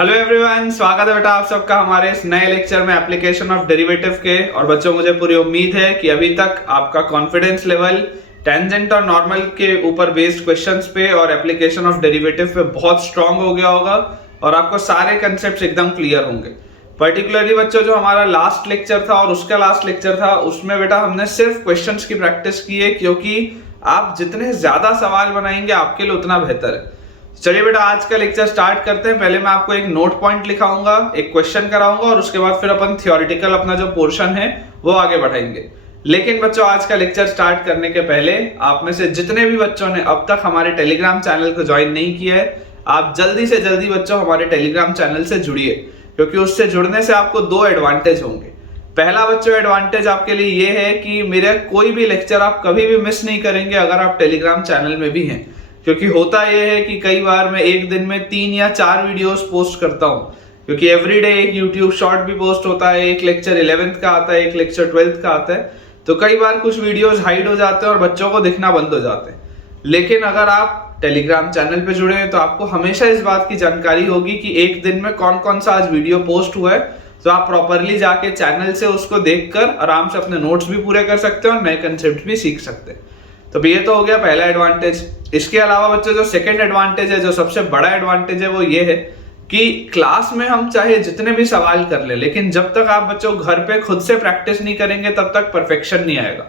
Hello everyone, स्वागत है बेटा आप सबका हमारे इस नए लेक्चर में एप्लीकेशन ऑफ डेरिवेटिव के। और बच्चों, मुझे पूरी उम्मीद है कि अभी तक आपका कॉन्फिडेंस लेवल टेंजेंट और नॉर्मल के ऊपर बेस्ड क्वेश्चंस पे और एप्लीकेशन ऑफ डेरिवेटिव पे बहुत स्ट्रांग हो गया होगा और आपको सारे कंसेप्ट्स एकदम क्लियर होंगे। पर्टिकुलरली बच्चों, जो हमारा लास्ट लेक्चर था और उसका लास्ट लेक्चर था, उसमें बेटा हमने सिर्फ क्वेश्चंस की प्रैक्टिस की है, क्योंकि आप जितने ज्यादा सवाल बनाएंगे आपके लिए उतना बेहतर है। चलिए बेटा, आज का लेक्चर स्टार्ट करते हैं। पहले मैं आपको एक नोट पॉइंट लिखाऊंगा, एक क्वेश्चन कराऊंगा और उसके बाद फिर अपन थियोरेटिकल अपना जो पोर्शन है वो आगे बढ़ाएंगे। लेकिन बच्चों, आज का लेक्चर स्टार्ट करने के पहले आप में से जितने भी बच्चों ने अब तक हमारे टेलीग्राम चैनल को ज्वाइन नहीं किया है, आप जल्दी से जल्दी बच्चों हमारे टेलीग्राम चैनल से जुड़िए, क्योंकि उससे जुड़ने से आपको दो एडवांटेज होंगे। पहला बच्चों एडवांटेज आपके लिए ये है कि मेरे कोई भी लेक्चर आप कभी भी मिस नहीं करेंगे अगर आप टेलीग्राम चैनल में भी हैं। क्योंकि होता यह है कि कई बार मैं एक दिन में 3 या 4 वीडियोस पोस्ट करता हूं, क्योंकि एवरीडे एक यूट्यूब शॉर्ट भी पोस्ट होता है, एक लेक्चर 11th का आता है, एक लेक्चर 12th का आता है। तो कई बार कुछ वीडियोस हाइड हो जाते हैं और बच्चों को दिखना बंद हो जाते हैं। लेकिन अगर आप टेलीग्राम चैनल पे जुड़े हैं तो आपको हमेशा इस बात की जानकारी होगी कि एक दिन में कौन कौन सा आज वीडियो पोस्ट हुआ है। तो आप प्रॉपरली जाके चैनल से उसको देखकर आराम से अपने नोट्स भी पूरे कर सकते हैं और नए कंसेप्ट भी सीख सकते हैं। तो ये तो हो गया पहला एडवांटेज। इसके अलावा बच्चों, जो सेकंड एडवांटेज है, जो सबसे बड़ा एडवांटेज है, वो ये है कि क्लास में हम चाहे जितने भी सवाल कर ले, लेकिन जब तक आप बच्चों घर पे खुद से प्रैक्टिस नहीं करेंगे तब तक परफेक्शन नहीं आएगा।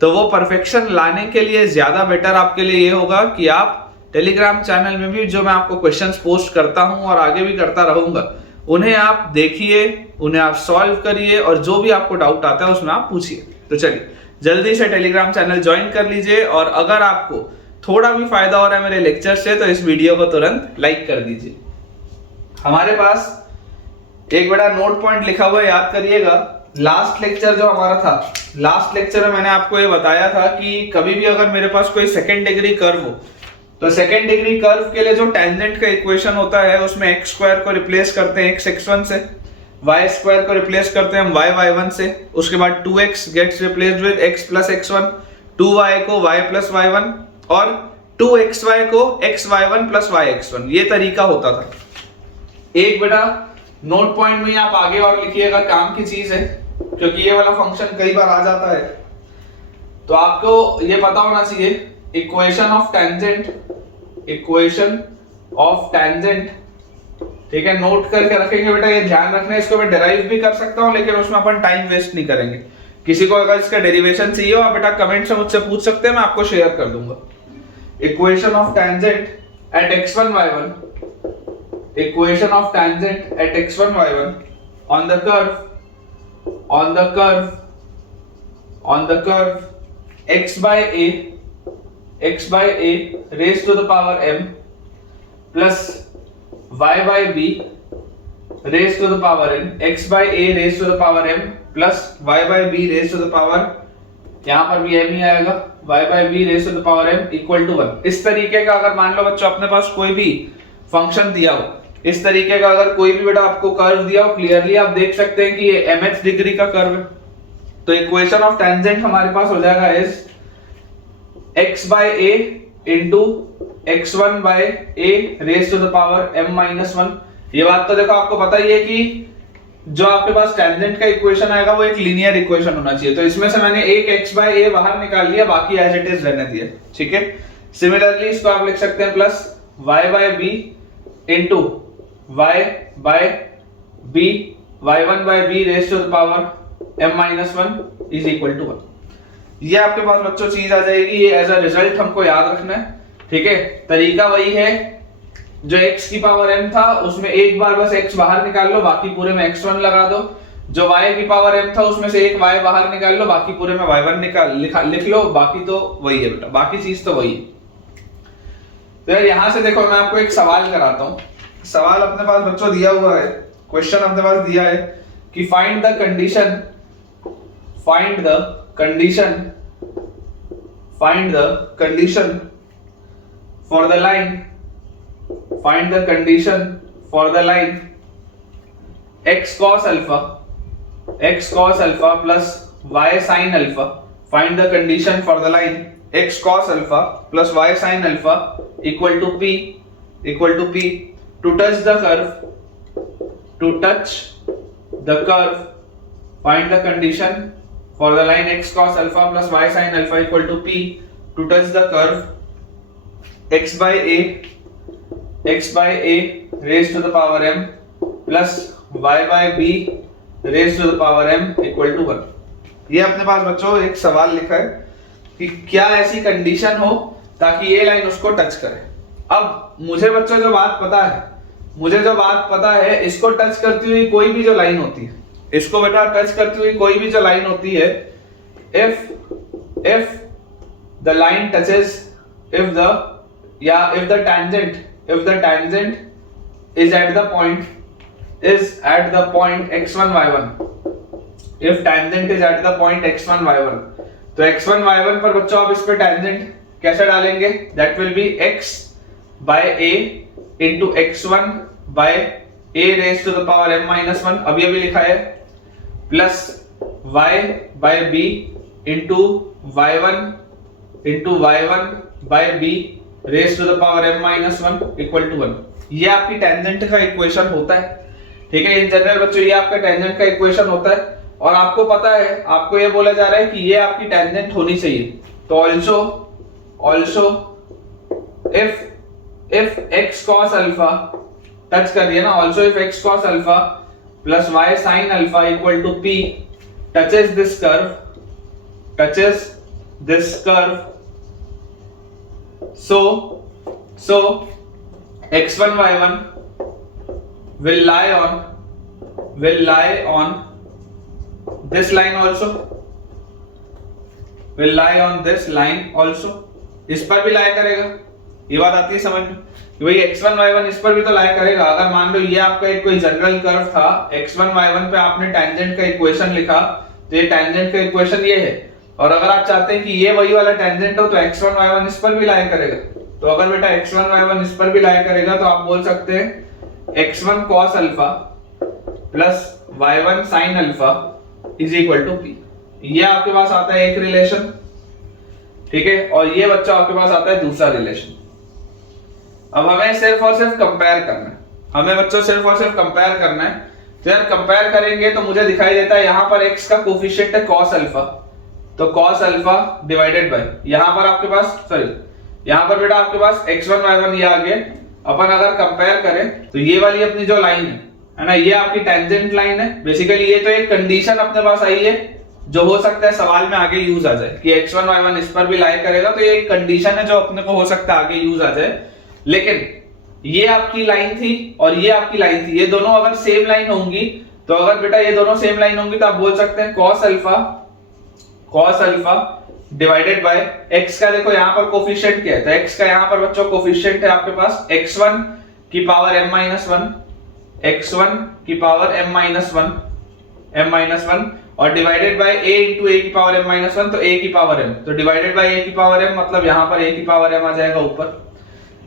तो वो परफेक्शन लाने के लिए ज्यादा बेटर आपके लिए ये होगा कि आप टेलीग्राम चैनल में भी जो मैं आपको क्वेश्चंस पोस्ट करता हूं और आगे भी करता रहूंगा, उन्हें आप देखिए, उन्हें आप सॉल्व करिए और जो भी आपको डाउट आता है उसमें आप पूछिए। तो चलिए जल्दी से टेलीग्राम चैनल ज्वाइन कर लीजिए। और अगर आपको थोड़ा भी फायदा हो रहा है मेरे लेक्चर से तो इस वीडियो को तुरंत लाइक कर दीजिए। हमारे पास एक बड़ा नोट पॉइंट लिखा हुआ है, याद करिएगा। लास्ट लेक्चर जो हमारा था, लास्ट लेक्चर में मैंने आपको ये बताया था कि कभी भी अगर मेरे पास कोई सेकेंड डिग्री कर्व हो तो सेकेंड डिग्री कर्व के लिए जो टेंजेंट का इक्वेशन होता है उसमें एक्स स्क्वायर को रिप्लेस करते हैं एक्स x1 से, वाई स्क्वायर को रिप्लेस करते हैं हम वाई y1 से, उसके बाद 2x gets replaced with x plus x1, 2y को y प्लस y1 और 2xy को xy1 प्लस yx1। ये तरीका होता था। एक बेटा नोट पॉइंट में आप आगे और लिखिएगा, काम की चीज है, क्योंकि ये वाला फंक्शन कई बार आ जाता है। तो आपको ये पता होना चाहिए, equation of tangent, equation of tangent, ठीक है, नोट करके रखेंगे बेटा। ये ध्यान रखना है, इसको मैं डेराइव भी कर सकता हूं, लेकिन उसमें अपन टाइम वेस्ट नहीं करेंगे। किसी को अगर इसका डेरिवेशन चाहिए हो, आप बेटा कमेंट से मुझसे पूछ सकते हैं, मैं आपको शेयर कर दूंगा। Equation of tangent at x1 y1, equation of tangent at x1 y1 on the curve, on the curve, on the curve x by a raised to the power m plus y by b raised to the power n, x by a raised to the power m plus y by b raised to the power, यहां पर भी m ही आएगा, y by b raised to the power m equal to 1। इस तरीके का अगर मान लो बच्चों अपने पास कोई भी फंक्शन दिया हो, इस तरीके का अगर कोई भी बेटा आपको कर्व दिया हो, क्लियरली आप देख सकते हैं कि ये mth डिग्री का कर्व है। तो इक्वेशन ऑफ टेंजेंट हमारे पास हो जाएगा is x by a into x1 by a raised to the power m minus 1। ये बात तो देखो आपको पता ही है कि जो आपके पास टेंजेंट का इक्वेशन आएगा वो एक लीनियर इक्वेशन होना चाहिए। तो इसमें से मैंने एक x by a बाहर निकाल लिया, बाकी एज इट इज रहने दिया, ठीक है। सिमिलरली इसको आप लिख सकते हैं plus y by b into y by b, y1 by b raised to the power m minus 1 is equal to 1। ये आपके पास बच्चों चीज आ जाएगी। ये एज अ रिजल्ट हमको याद रखना है, ठीक है। तरीका वही है, जो x की पावर m था उसमें एक बार बस x बाहर निकाल लो, बाकी पूरे में x1 लगा दो। जो y की पावर m था उसमें से एक y बाहर निकाल लो, बाकी पूरे में y1 लिख लो। बाकी तो वही है बेटा, बाकी चीज तो वही है। तो यार यहां से देखो, मैं आपको एक सवाल कराता हूं। सवाल अपने पास बच्चों दिया हुआ है, क्वेश्चन अपने पास दिया है कि find the condition, find the condition, find the condition for the line, find the condition for the line x cos alpha, x cos alpha plus y sin alpha, find the condition for the line x cos alpha plus y sin alpha equal to p to touch the curve to touch the curve, find the condition for the line x cos alpha plus y sin alpha equal to p to touch the curve x by a raised to the power m plus y by b raised to the power m equal to 1। ये अपने पास बच्चों एक सवाल लिखा है कि क्या ऐसी कंडीशन हो ताकि ये लाइन उसको टच करे। अब मुझे बच्चों जो बात पता है इसको टच करती हुई कोई भी जो लाइन होती है, इसको बेटा टच करती हुई कोई भी जो लाइन होती है, if the line touches, if the tangent is at the point x1 y1, if tangent is at the point x1 y1, तो x1 y1 पर बच्चों आप इस पे tangent कैसे डालेंगे? That will be x by a into x1 by a raised to the power m minus 1, अभी लिखा है, plus y by b into y1 by b raised to the power m minus 1 equal to 1। ये आपकी tangent का equation होता है, ठीक है। इन जनरल बच्चों ये आपका टेंजेंट का इक्वेशन होता है और आपको पता है, आपको ये बोला जा रहा है कि ये आपकी टेंजेंट होनी चाहिए। तो also if x cos alpha touch कर दिया ना, also if x cos alpha plus y sin alpha equal to p touches this curve, so x1 y1 will lie on this line also, इस पर भी लाई करेगा। ये बात आती है समझ में कि भाई x1 y1 इस पर भी तो लाई करेगा। अगर मान लो ये आपका एक कोई जनरल कर्व था, x1 y1 पे आपने टेंजेंट का इक्वेशन लिखा, तो ये टेंजेंट का इक्वेशन ये है, और अगर आप चाहते हैं कि ये वही वाला टेंजेंट हो तो x1 y1 इस पर भी लाई करेगा। तो अगर बेटा x1 y1 इस पर भी लाई करेगा तो आप बोल सकते हैं x1 cos alpha plus y1 sin alpha is equal to p। ये आपके पास आता है एक रिलेशन, ठीक है, और ये बच्चा आपके पास आता है दूसरा रिलेशन। अब हमें सिर्फ और सिर्फ कंपेयर करना है, तो यार कंपेयर करेंगे तो मुझे दिखाई देता है यहाँ पर x का कोफिशिएंट है cos अल्फा, तो cos अल्फा डिवाइडेड बाय यहाँ पर आपके पास यहाँ पर बेटा आपके पास x1 y1 ये आ गया। अपन अगर कंपेयर करें तो ये वाली अपनी जो लाइन है ना, ये आपकी टेंजेंट लाइन है। बेसिकली ये तो एक कंडीशन अपने पास आई है जो हो सकता है सवाल में आगे यूज आ जाए कि x1 y1 इस पर भी लाई करेगा, तो ये एक कंडीशन है जो अपने को हो सकता है आगे यूज आ जाए। लेकिन ये आपकी लाइन थी और ये आपकी लाइन थी, ये दोनों अगर सेम लाइन होंगी, तो अगर बेटा ये दोनों सेम लाइन होंगी तो आप बोल सकते हैं cos alpha divided bye x का, देखो यहाँ पर कोफिशिएंट क्या है, तो x का यहाँ पर बच्चों कोफिशिएंट है आपके पास x1 की पावर m माइनस 1, x1 की पावर m माइनस 1 और divided by a into a की पावर m माइनस 1, तो a की पावर m, तो डिवाइडेड बाय a की पावर m मतलब यहाँ पर a की पावर m आ जाएगा ऊपर।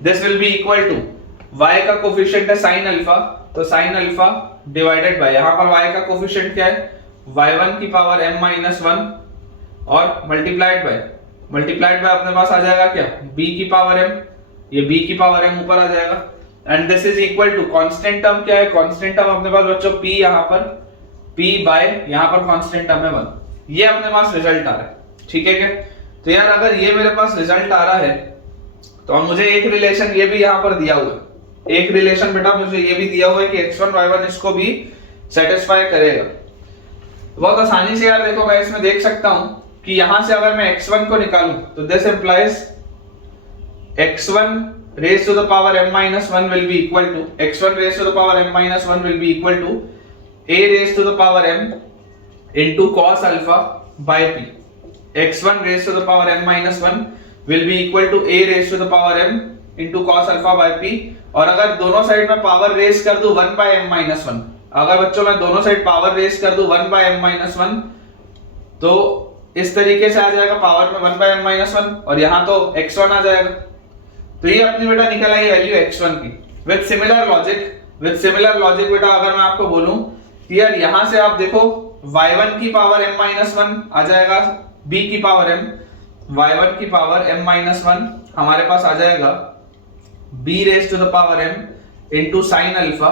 This will be equal to y का कोफिशिएंट है sin अल्फा, तो sin अल्फा डिवाइडेड बाय यहाँ पर y का कोफिशिएंट क्या है y1 की पावर m माइनस 1 और मल्टीप्लाइड बाय अपने पास आ जाएगा क्या b की पावर m, ये b की पावर m ऊपर आ जाएगा। And this is equal to constant term क्या है, कांस्टेंट टर्म अपने पास बच्चों p यहाँ पर p बाय यहाँ पर कांस्टेंट टर्म है 1। ये अपने पास रिजल्ट आ रहा है, ठीक है क्या। तो यार अगर ये मेरे पास रिजल्ट आ रहा है तो मुझे एक रिलेशन ये भी यहाँ पर दिया हुआ है, एक रिलेशन बेटा मुझे ये भी दिया हुआ है कि x1 y1 इसको भी सेटिस्फाई करेगा। बहुत आसानी से यार देखो मैं इसमें देख सकता हूं कि यहां से अगर मैं x1 को निकालूं तो this implies x1 raised to the power m minus 1 will be equal to x1 raised to the power m minus 1 will be equal to a raised to the power m into cos alpha by p। x1 raised to the power m minus 1 will be equal to a raised to the power m into cos alpha by p। और अगर दोनों side में power raise कर दूं 1 by m minus 1, अगर बच्चों मैं दोनों साइड पावर रेज कर दूं 1 by m minus 1, तो इस तरीके से आ जाएगा पावर में 1 by m minus 1 और यहाँ तो x1 आ जाएगा। तो ये अपनी बेटा निकल आई वैल्यू x1 की। विद सिमिलर लॉजिक बेटा अगर मैं आपको बोलूं कि यार यहाँ से आप देखो y1 की पावर m minus 1 आ जाएगा b की पावर m, y1 की पावर m minus 1 हमारे पास आ जाएगा b raised to the power m into sin alpha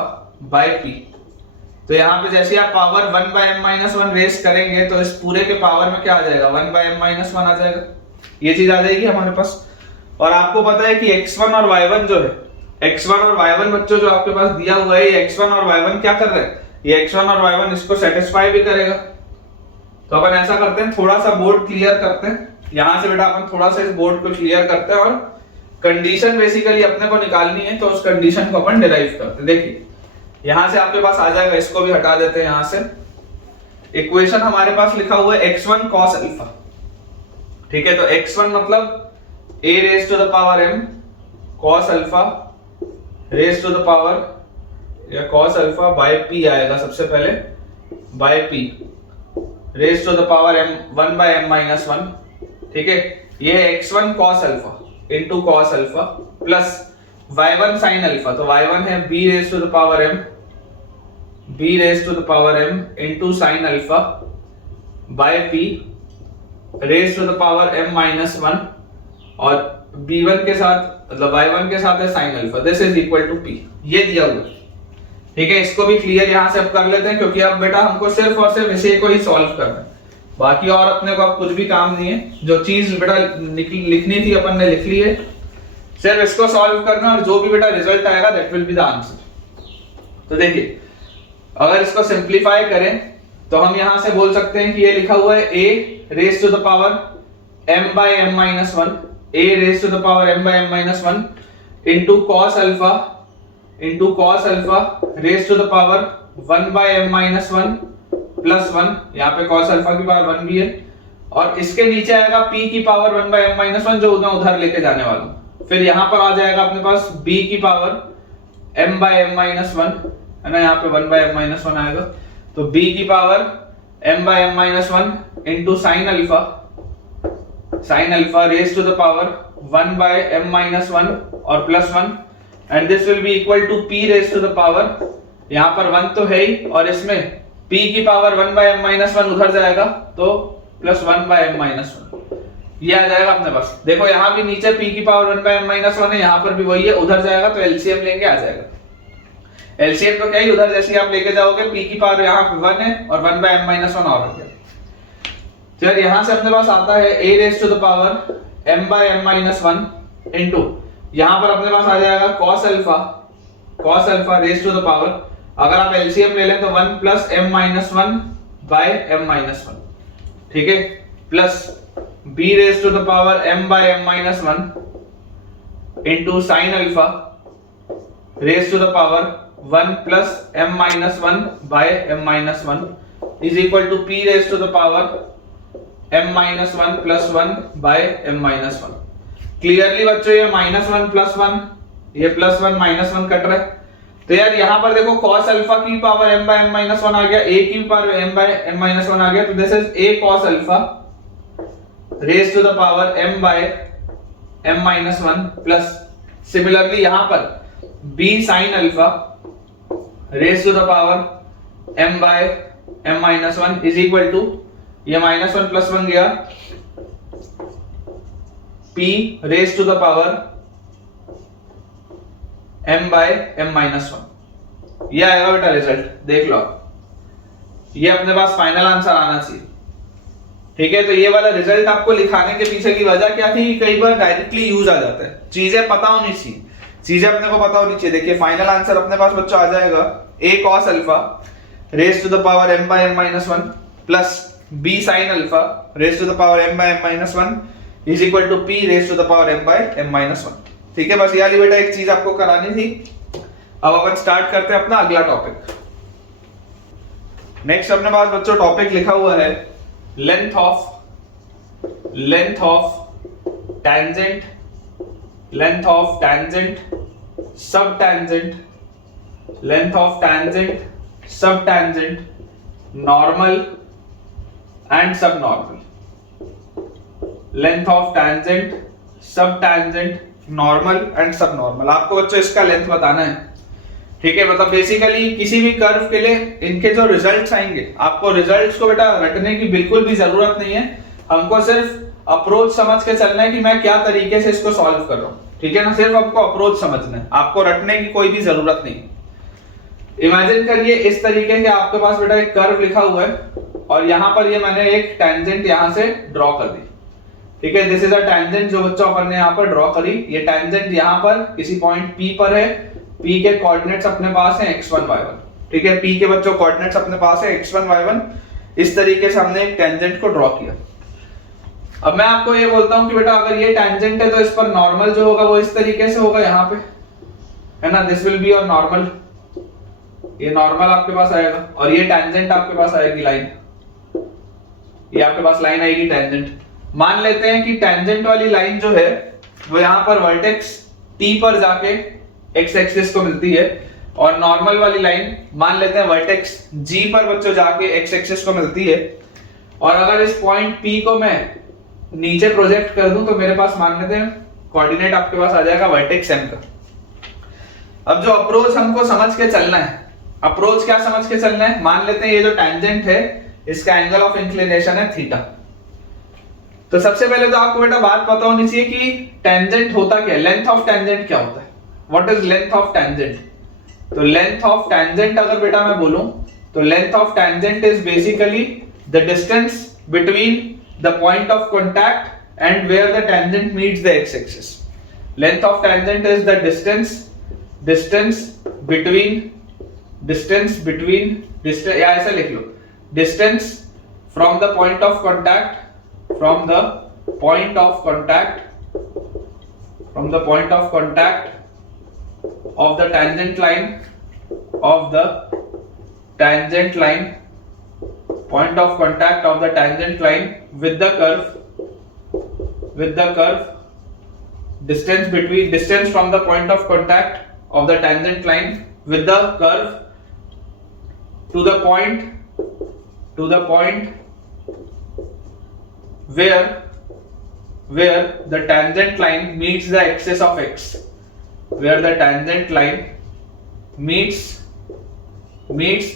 by p। तो यहाँ पे जैसे आप पावर 1/m-1 रेस करेंगे तो इस पूरे के पावर में क्या आ जाएगा, 1/m-1 आ जाएगा, ये चीज आ जाएगी हमारे पास। और आपको पता है कि x1 और y1 जो है, x1 और y1 बच्चों जो आपके पास दिया हुआ है, ये x1 और y1 क्या कर रहे हैं, ये x1 और y1 इसको सेटिस्फाई भी करेगा। तो अपन ऐसा करते हैं, थोड़ा सा बोर्ड क्लियर करते हैं, यहां से बेटा अपन थोड़ा सा इस बोर्ड को क्लियर करते हैं और कंडीशन बेसिकली अपने को निकालनी है, तो उस कंडीशन को अपन डिराइव करते हैं। देखिए यहां से आपके पास आ जाएगा, इसको भी हटा देते हैं यहां से। इक्वेशन हमारे पास लिखा हुआ है x1 cos अल्फा, ठीक है, तो x1 मतलब a raise to the power m cos alpha raise to the power या cos अल्फा बाय p आएगा सबसे पहले, by p raise to the power m 1/m-1, ठीक है। ये है x1 cos alpha into cos alpha plus y1 sin alpha, तो y1 है b raise to the power m, b raise to the power m into sin alpha by p raise to the power m-1, और b1 के साथ मतलब y1 के साथ है sin alpha, this is equal to p, ये दिया हुआ है, ठीक है। इसको भी क्लियर यहां से अब कर लेते हैं, क्योंकि अब बेटा हमको सिर्फ और सिर्फ इसी को ही सॉल्व करना है, बाकी और अपने को अब कुछ भी काम नहीं है। जो चीज बेटा लिखनी थी अपन ने लिख ली है, सिर्फ इसको सॉल्व करना, और जो भी बेटा रिजल्ट आएगा that will be the answer. तो देखिए अगर इसको सिंप्लीफाई करें तो हम यहां से बोल सकते हैं कि ये लिखा हुआ है a raise to the power m/m-1, a raise to the power m/m-1 into cos alpha raise to the power 1/m-1 plus 1, यहाँ पे cos अल्फा की पावर 1 भी है, और इसके नीचे आएगा p की पावर 1/m-1 जो मैं उधर लेके जाने वाला हूं। फिर यहाँ पर आ जाएगा अपने पास b की पावर m/m-1 है ना, यहाँ पे 1/m-1 आएगा, तो b की power m/m-1 into sin alpha raise to the power 1/m-1 और plus 1, and this will be equal to p raise to the power, यहाँ पर 1 तो है ही, और इसमें p की पावर 1/m-1 उधर जाएगा तो प्लस 1/m-1, ये आ जाएगा अपने पास। देखो यहाँ भी नीचे p की पावर 1/m-1 है, यहाँ पर भी वही है, उधर जाएगा तो एलसीएम लेंगे, आ जाएगा। एलसीएम तो क्या ही, उधर जैसे आप लेके जाओगे p की पावर यहाँ पे 1 है और 1/m-1 और हो गया। फिर यहाँ से अपने पास आता है a raise to the power m/m-1 into, यहाँ पर अपने पास आ जाएगा cos alpha raise to the power, अगर आप एलसीएम ले लें तो 1 प्लस m-1 बाय m-1, ठीक है, plus b raise to the power m/m-1 into sin alpha raise to the power 1 plus m-1 by m-1 is equal to p raise to the power m-1 plus 1 by m-1। Clearly बच्चों ये -1 plus 1, ये plus 1 -1 cut रहा है, तो यार यहाँ पर देखो cos अल्फा की पावर m/m-1 आ गया, a की पावर m/m-1 आ गया, तो this is a cos alpha raise to the power m/m-1 plus similarly यहाँ पर b sin alpha raise to the power m/m-1 is equal to, ये -1 प्लस 1 गया, p raise to the power m/m-1, ये आएगा बेटा रिजल्ट, देख लो ये अपने पास फाइनल आंसर आना चाहिए, ठीक है। तो ये वाला रिजल्ट आपको लिखाने के पीछे की वजह क्या थी, कई बार डायरेक्टली यूज आ जाता है, चीजें पता होनी चाहिए, चीजें अपने को पता होनी चाहिए। देखिए फाइनल आंसर अपने पास बच्चों आ जाएगा a cos alpha raise to the power m/m-1 plus b sin alpha raise to the power m/m-1 is equal to p raise to the power m/m-1, ठीक है। बस ये वाली बेटा एक चीज आपको करानी थी। अब अपन स्टार्ट करते हैं अपना अगला टॉपिक। नेक्स्ट अपने पास बच्चों टॉपिक लिखा हुआ है length of tangent subtangent normal and subnormal, length of tangent subtangent normal and subnormal, आपको बच्चों इसका लेंथ बताना है, ठीक है। मतलब बेसिकली किसी भी कर्व के लिए इनके जो रिजल्ट्स आएंगे, आपको रिजल्ट्स को बेटा रटने की बिल्कुल भी जरूरत नहीं है, हमको सिर्फ अप्रोच समझ के चलना है कि मैं क्या तरीके से इसको सॉल्व कर रहा हूं, ठीक है ना, सिर्फ आपको अप्रोच समझना है, आपको रटने की कोई भी जरूरत नहीं। इमेजिन करिए इस तरीके के आपके पास बेटा एक कर्व लिखा हुआ है और यहाँ पर ये मैंने एक टेंजेंट यहाँ से ड्रॉ कर दी, ठीक है। दिस इज अ टेंजेंट जो बच्चों अपन ने यहाँ पर ड्रॉ करी। ये टेंजेंट यहाँ पर किसी पॉइंट P पर है, P के कोऑर्डिनेट्स अपने पास हैं x1 y1, ठीक है। P के बच्चों कोऑर्डिनेट्स अपने पास है x1 y1। इस तरीके से हमने एक टेंजेंट को ड्रॉ किया। अब मैं आपको ये बोलता हूँ कि बेटा अगर ये टेंजेंट है तो इस पर नॉर्मल जो होगा वो इस तरीके से होगा यहाँ पे, है ना। This will be your normal, ये नॉर्मल आपके पास आएगा और ये टेंजेंट आपके पास आएगी लाइन, ये आपके पास लाइन आएगी टेंजेंट। मान लेते हैं कि टेंजेंट वाली लाइन जो है वो यहाँ पर वर्टेक्स T पर जाके x एक्सिस को मिलती है और नॉर्मल वाली लाइन मान लेते हैं वर्टेक्स G पर बच्चों जाके x एक्सिस को मिलती है। और अगर इस पॉइंट P को मैं नीचे प्रोजेक्ट कर दूं तो मेरे पास मान लेते हैं कोऑर्डिनेट आपके पास आ जाएगा वर्टेक्स M का। अब जो अप्रोच हमको समझ के चलना है, अप्रोच क्या समझ के चलना है, मान लेते हैं ये जो टेंजेंट है इसका एंगल ऑफ इंक्लिनेशन है थीटा। तो सबसे पहले तो आपको बेटा बात पता होनी चाहिए कि टेंजेंट होता क्या है, लेंथ ऑफ टेंजेंट क्या होता है, what is length of tangent. तो लेंथ ऑफ टेंजेंट अगर बेटा मैं बोलूं तो length of tangent is basically the distance between the point of contact and where the tangent meets the x axis. Length of tangent is the distance between या ऐसा लिख लो, distance from the point of contact from the point of contact of the tangent line point of contact of the tangent line with the curve distance from the point of contact of the tangent line with the curve to the point where the tangent line meets the axis of x, where the tangent line meets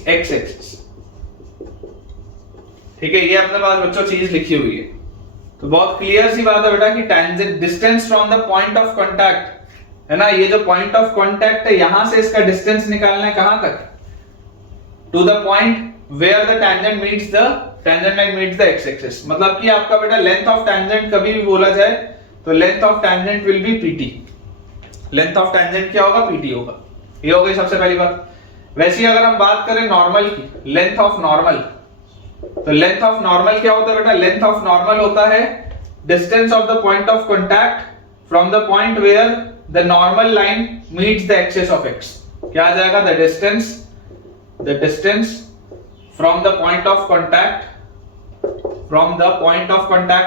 x axis, ठीक है। ये अपने पास बच्चों चीज लिखी हुई है। तो बहुत क्लियर सी बात है बेटा कि tangent distance from the point of contact है ना, ये जो पॉइंट ऑफ कांटेक्ट है यहां से इसका डिस्टेंस निकालना है कहां तक, to the point where the tangent meets the tangent line meets the x axis. मतलब कि आपका बेटा लेंथ ऑफ टेंजेंट कभी भी बोला जाए तो length of tangent will B PT। Length of tangent क्या होगा, PT होगा। ये हो गई सबसे पहली बात। वैसे अगर हम बात करें नॉर्मल की, लेंथ ऑफ नॉर्मल, तो लेंथ ऑफ नॉर्मल क्या होता है बेटा, लेंथ ऑफ नॉर्मल होता है distance of the point of contact from the point where the normal line meets the axis of x। क्या आ जाएगा, the distance from the point of contact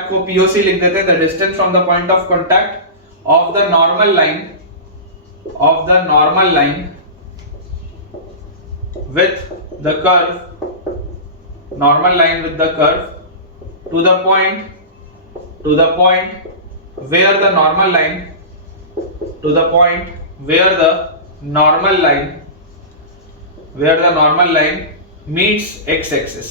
को POC लिख देते हैं, the distance from the point of contact of the normal line with the curve to the point where the normal line meets x axis।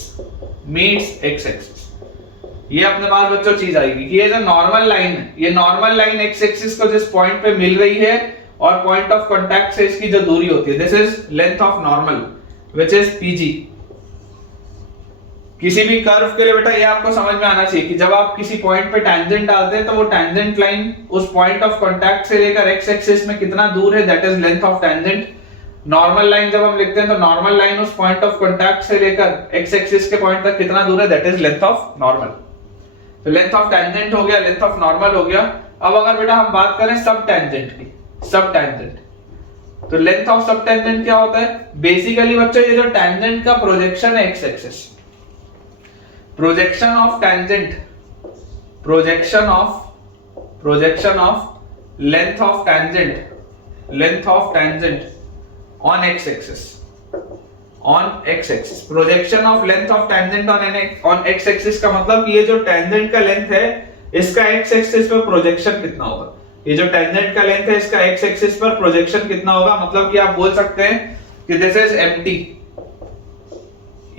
ये अपने पास बच्चों चीज आएगी कि ये जो नॉर्मल लाइन है, ये नॉर्मल लाइन x एक्सिस को जिस पॉइंट पे मिल रही है और पॉइंट ऑफ कांटेक्ट से इसकी जो दूरी होती है, this is length of normal which is PG। किसी भी कर्व के लिए बेटा ये आपको समझ में आना चाहिए कि जब आप किसी पॉइंट पे टेंजेंट डालते हैं तो वो टेंजेंट लाइन उस पॉइंट ऑफ कांटेक्ट से लेकर x एक्सिस में कितना दूर है, that is length of tangent. Normal line जब हम लिखते हैं तो नॉर्मल लाइन उस पॉइंट ऑफ कांटेक्ट से लेकर x एक्सिस के पॉइंट तक कितना दूर है, that is length of normal. तो लेंथ ऑफ टेंजेंट हो गया, लेंथ ऑफ नॉर्मल हो गया। अब अगर बेटा हम बात करें सब टेंजेंट की, सब टेंजेंट, तो लेंथ ऑफ सब टेंजेंट क्या होता है, बेसिकली बच्चों ये जो टेंजेंट का प्रोजेक्शन है x axis, projection of tangent, projection of length of tangent on x axis, projection of length of tangent on x axis का मतलब कि ये जो टेंजेंट का लेंथ है इसका x एक्सिस पर प्रोजेक्शन कितना होगा, ये जो टेंजेंट का लेंथ है इसका x एक्सिस पर प्रोजेक्शन कितना होगा। मतलब कि आप बोल सकते हैं कि दिस इज empty,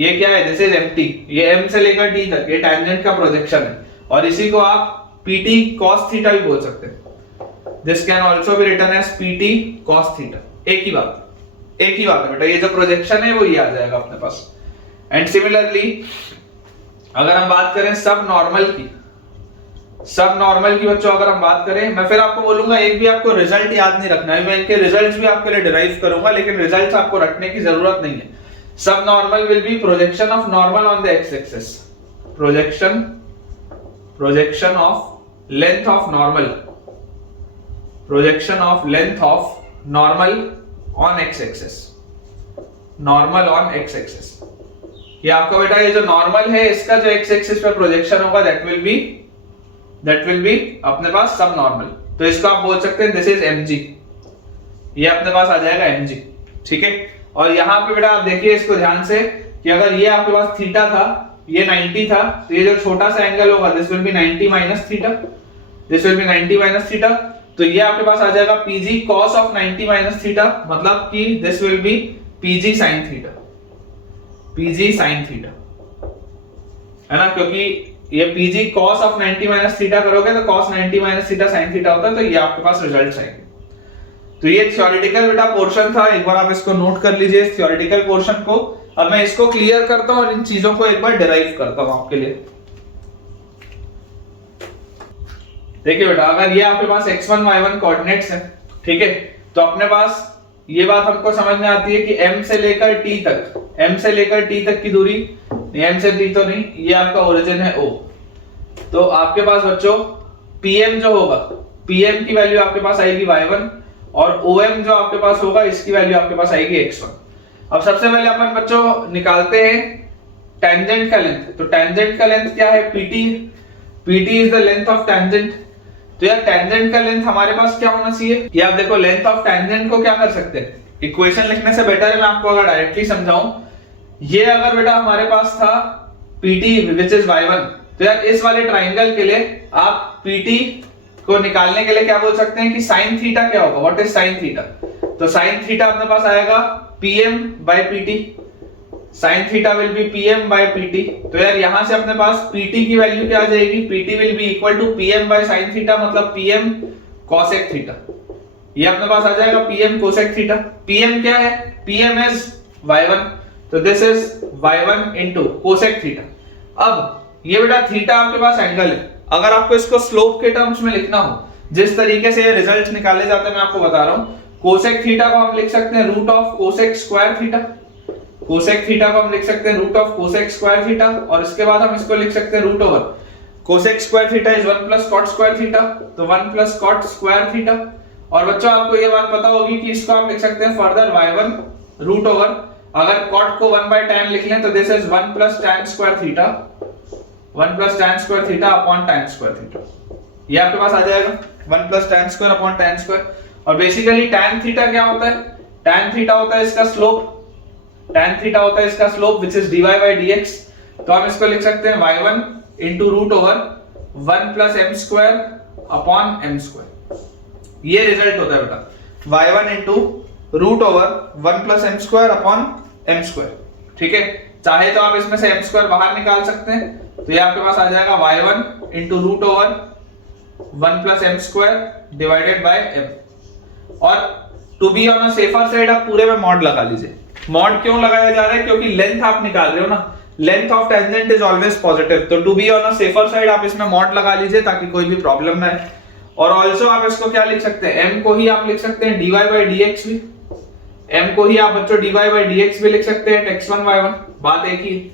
ये क्या है, दिस इज empty, ये m से लेकर t तक ये टेंजेंट का प्रोजेक्शन है और इसी को आप pt cos थीटा भी बोल सकते हैं। This can also be written as pt cos theta, एक ही बात। एक ही बात है बेटा, ये जो प्रोजेक्शन है वो ये आ जाएगा अपने पास। एंड सिमिलरली अगर हम बात करें सब नॉर्मल की बच्चों, अगर हम बात करें, मैं फिर आपको बोलूंगा एक भी आपको रिजल्ट याद नहीं रखना है, मैं इनके रिजल्ट्स भी आपके लिए डिराइव करूंगा, लेकिन रिजल्ट्स आपको रखने की जरूरत नहीं है। Subnormal will B projection of normal on the x axis, projection of length of normal, projection of length of normal on x axis, normal on x axis. ये आपका बेटा ये जो नॉर्मल है इसका जो एक्स एक्सिस पे projection होगा दैट विल बी अपने पास सब नॉर्मल। तो इसको आप बोल सकते हैं दिस इज mg, ये अपने पास आ जाएगा mg, ठीक है। और यहाँ पे बेटा आप देखिए इसको ध्यान से कि अगर ये आपके पास थीटा था, ये 90 था, तो ये जो छोटा सा एंगल होगा this will B 90 minus theta, this will B 90 minus theta. तो ये आपके पास आ जाएगा pg cos of 90 minus theta, मतलब कि this will B pg sin theta, pg sin theta, है ना, क्योंकि ये pg cos of 90 minus theta करोगे तो cos 90 minus theta sin theta होता है, तो ये आपके पास रिजल्ट्स आएंगे। तो ये थ्योरेटिकल बेटा पोर्शन था, एक बार आप इसको नोट कर लीजिए थ्योरेटिकल पोर्शन को। अब मैं इसको क्लियर करता हूं और इन चीजों को एक बार डिराइव करता हूं आपके लिए। देखिए बेटा अगर ये आपके पास x1 y1 कोऑर्डिनेट्स हैं, ठीक है, तो अपने पास ये बात हमको समझ में आती है कि m से लेकर t तक की दूरी, m से t तो नहीं, ये आपका ओरिजिन है o। तो आपके पास बच्चों pm जो होगा, pm की वैल्यू आपके पास आएगी y1, और om जो आपके पास होगा इसकी वैल्यू आपके पास आएगी x1। अब सबसे पहले अपन बच्चों निकालते हैं टेंजेंट का लेंथ। तो टेंजेंट का लेंथ क्या है, pt is the length of tangent. तो यार टेंजेंट का लेंथ हमारे पास क्या होना चाहिए, ये आप देखो लेंथ ऑफ टेंजेंट को क्या कर सकते हैं, इक्वेशन लिखने से बेटर है मैं आपको अगर डायरेक्टली समझाऊं। ये अगर बेटा हमारे पास था pt which is y1, तो यार इस वाले ट्राइंगल के लिए आप pt को निकालने के लिए क्या बोल सकते हैं कि sin थीटा क्या होगा, व्हाट इज sin थीटा। तो sin थीटा अपने पास आएगा pm by pt, sin theta will be pm by pt। तो यार यहां से अपने पास pt की वैल्यू क्या आ जाएगी, pt will be equal to pm by sin theta, मतलब pm cosec थीटा। ये अपने पास आ जाएगा pm cosec थीटा। pm क्या है, pm इज y1, तो this is y1 into cosec theta. अब ये बेटा थीटा आपके पास एंगल है, अगर आपको इसको स्लोप के टर्म्स में लिखना हो, जिस तरीके से ये रिजल्ट निकाले जाते हैं मैं आपको बता रहा हूं, कोसेक थीटा को हम लिख सकते हैं root of cosec square theta, cosec theta को हम लिख सकते हैं root of cosec square theta, और इसके बाद हम इसको लिख सकते हैं root over cosec square theta is 1 plus cot square theta, तो 1 प्लस कॉट स्क्वायर थीटा। और बच्चों आपको ये बात पता होगी कि इसको आप लिख सकते हैं फर्दर y1 रूट ओवर, अगर कॉट को 1 बाय tan लिख लें तो this is 1 plus tan square theta, 1 plus tan square theta upon tan square theta. ये आपके पास आ जाएगा 1 plus tan square upon tan square. और बेसिकली tan थीटा क्या होता है, tan थीटा होता है इसका स्लोप, tan थीटा होता है इसका slope which is dy by dx। तो हम इसको लिख सकते हैं y1 into root over 1 plus m square upon m square. ये रिजल्ट होता है बेटा y1 into root over 1 plus m square upon m square, ठीक है। चाहे तो आप इसमें से m स्क्वायर बाहर निकाल सकते हैं, तो ये आपके पास आ जाएगा y1 into root over 1 plus m square divided by m। और to be on a safer side आप पूरे में मॉड लगा लीजिए। मॉड क्यों लगाया जा रहा है, क्योंकि लेंथ आप निकाल रहे हो ना, length of tangent is always positive, तो to be on a safer side आप इसमें मॉड लगा लीजिए ताकि कोई भी प्रॉब्लम ना आए। और ऑल्सो आप इसको क्या लिख सकते हैं, m को ही आप लिख सकते हैं dy by dx भी, m को ही आप बच्चों dy by dx भी लिख सकते हैं x1 y1, बात एक ही।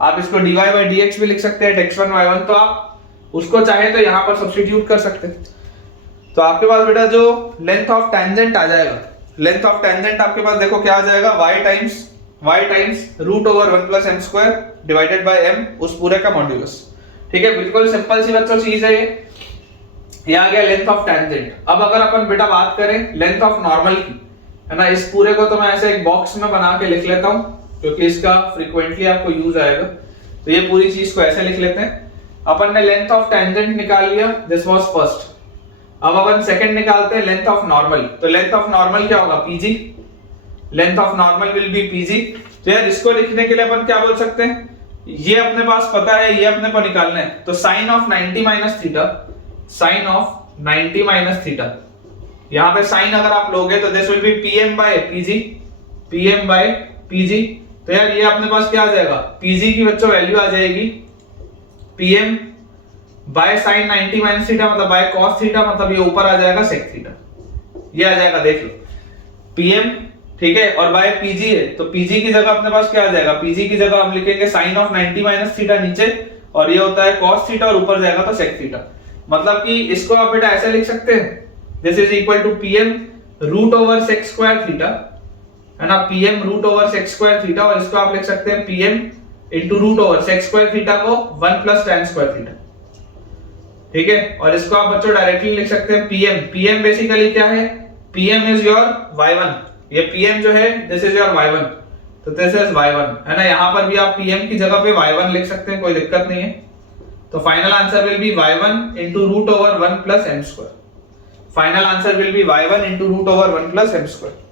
आप इसको dy by dx भी लिख सकते हैं x1 y1, तो आप उसको चाहे तो यहां पर सब्स्टिट्यूट कर सकते हैं। तो आपके पास बेटा जो लेंथ ऑफ टेंजेंट आ जाएगा, लेंथ ऑफ टेंजेंट आपके पास देखो क्या आ जाएगा, y times root over 1 plus m square divided by m, उस पूरे का मॉड्यूलस, ठीक है। बिल्कुल सिंपल सी बच्चों चीज है ये आ गया लेंथ ऑफ टेंजेंट। अब अगर अपन बेटा बात करें लेंथ ऑफ नॉर्मल की, है ना, इस पूरे को तो मैं ऐसे एक बॉक्स में बना के लिख लेता हूं क्योंकि इसका फ्रीक्वेंटली आपको यूज आएगा। तो ये पूरी चीज को ऐसे लिख लेते हैं, अपन ने लेंथ ऑफ टेंजेंट निकाल लिया, दिस वाज फर्स्ट। अब अपन सेकंड निकालते हैं लेंथ ऑफ नॉर्मल। तो लेंथ ऑफ नॉर्मल क्या होगा, pg, length of normal will B pg। तो यार इसको लिखने के लिए अपन क्या बोल सकते हैं, ये अपने पास पता है, ये अपने को निकालना है, तो sin of 90 minus theta, sin of 90 minus theta, यहां पे sin अगर आप लोगे तो this will be pm by pg, PM by PG। तो यार ये अपने पास क्या आ जाएगा, PG की बच्चों वैल्यू आ जाएगी PM by sine 90 minus theta मतलब बाय कॉस थीटा, मतलब ये ऊपर आ जाएगा सेक थीटा, ये आ जाएगा देख लो PM, ठीक है, और बाय PG है तो PG की जगह अपने पास क्या आ जाएगा, PG की जगह हम लिखेंगे साइन ऑफ 90 माइनस थीटा नीचे, और ये होता है कॉस थीटा और ऊपर जाएगा तो सेक थीटा। मतलब कि इसको आप बेटा ऐसे लिख सकते हैं, this is equal to PM root over sec square theta, है ना, PM root over sec square theta, और इसको आप लिख सकते हैं PM into root over sec square theta को 1 प्लस tan स्क्वायर थीटा, ठीक है। और इसको आप बच्चों डायरेक्टली लिख सकते हैं PM बेसिकली क्या है, PM इज योर y1, ये PM जो है दिस इज योर y1, तो दिस इज y1, है ना। यहां पर भी आप PM की जगह पे y1 लिख सकते हैं, कोई दिक्कत नहीं है। तो final answer will be y1 into root over 1 plus m square, final answer will be y1 into root over 1 plus m square.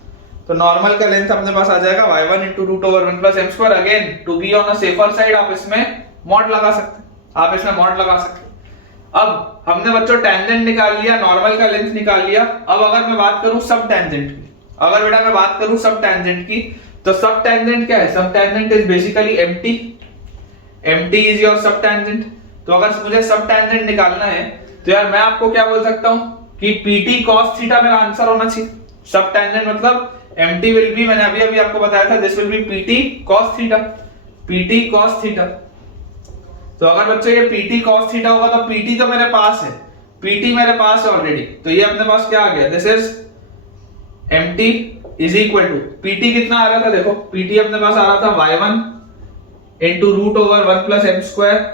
तो नॉर्मल का लेंथ अपने पास आ जाएगा y1 into root over 1 plus m square. Again to be on a safer side आप इसमें mod लगा सकते हैं, आप इसमें मॉड लगा सकते हैं। अब हमने बच्चों टेंजेंट निकाल लिया, नॉर्मल का लेंथ निकाल लिया। अब अगर मैं बात करूं सब टेंजेंट की, अगर बेटा मैं बात करूं सब टेंजेंट की, तो सब टेंजेंट क्या है, सब tangent is basically MT is your सब टेंजेंट। तो अगर मुझे सब टेंजेंट निकालना है तो यार मैं आपको क्या बोल सकता हूं कि PT cos थीटा मेरा आंसर होना चाहिए। सब टेंजेंट मतलब MT विल बी, मैंने अभी आपको बताया था, this will B PT cos theta, PT cos theta. तो अगर बच्चों ये PT cos थीटा होगा तो PT तो मेरे पास है, PT मेरे पास है ऑलरेडी, तो ये अपने पास क्या आ गया, this is MT is equal to PT कितना आ रहा था, देखो PT अपने पास आ रहा था y1 into root over 1 plus m square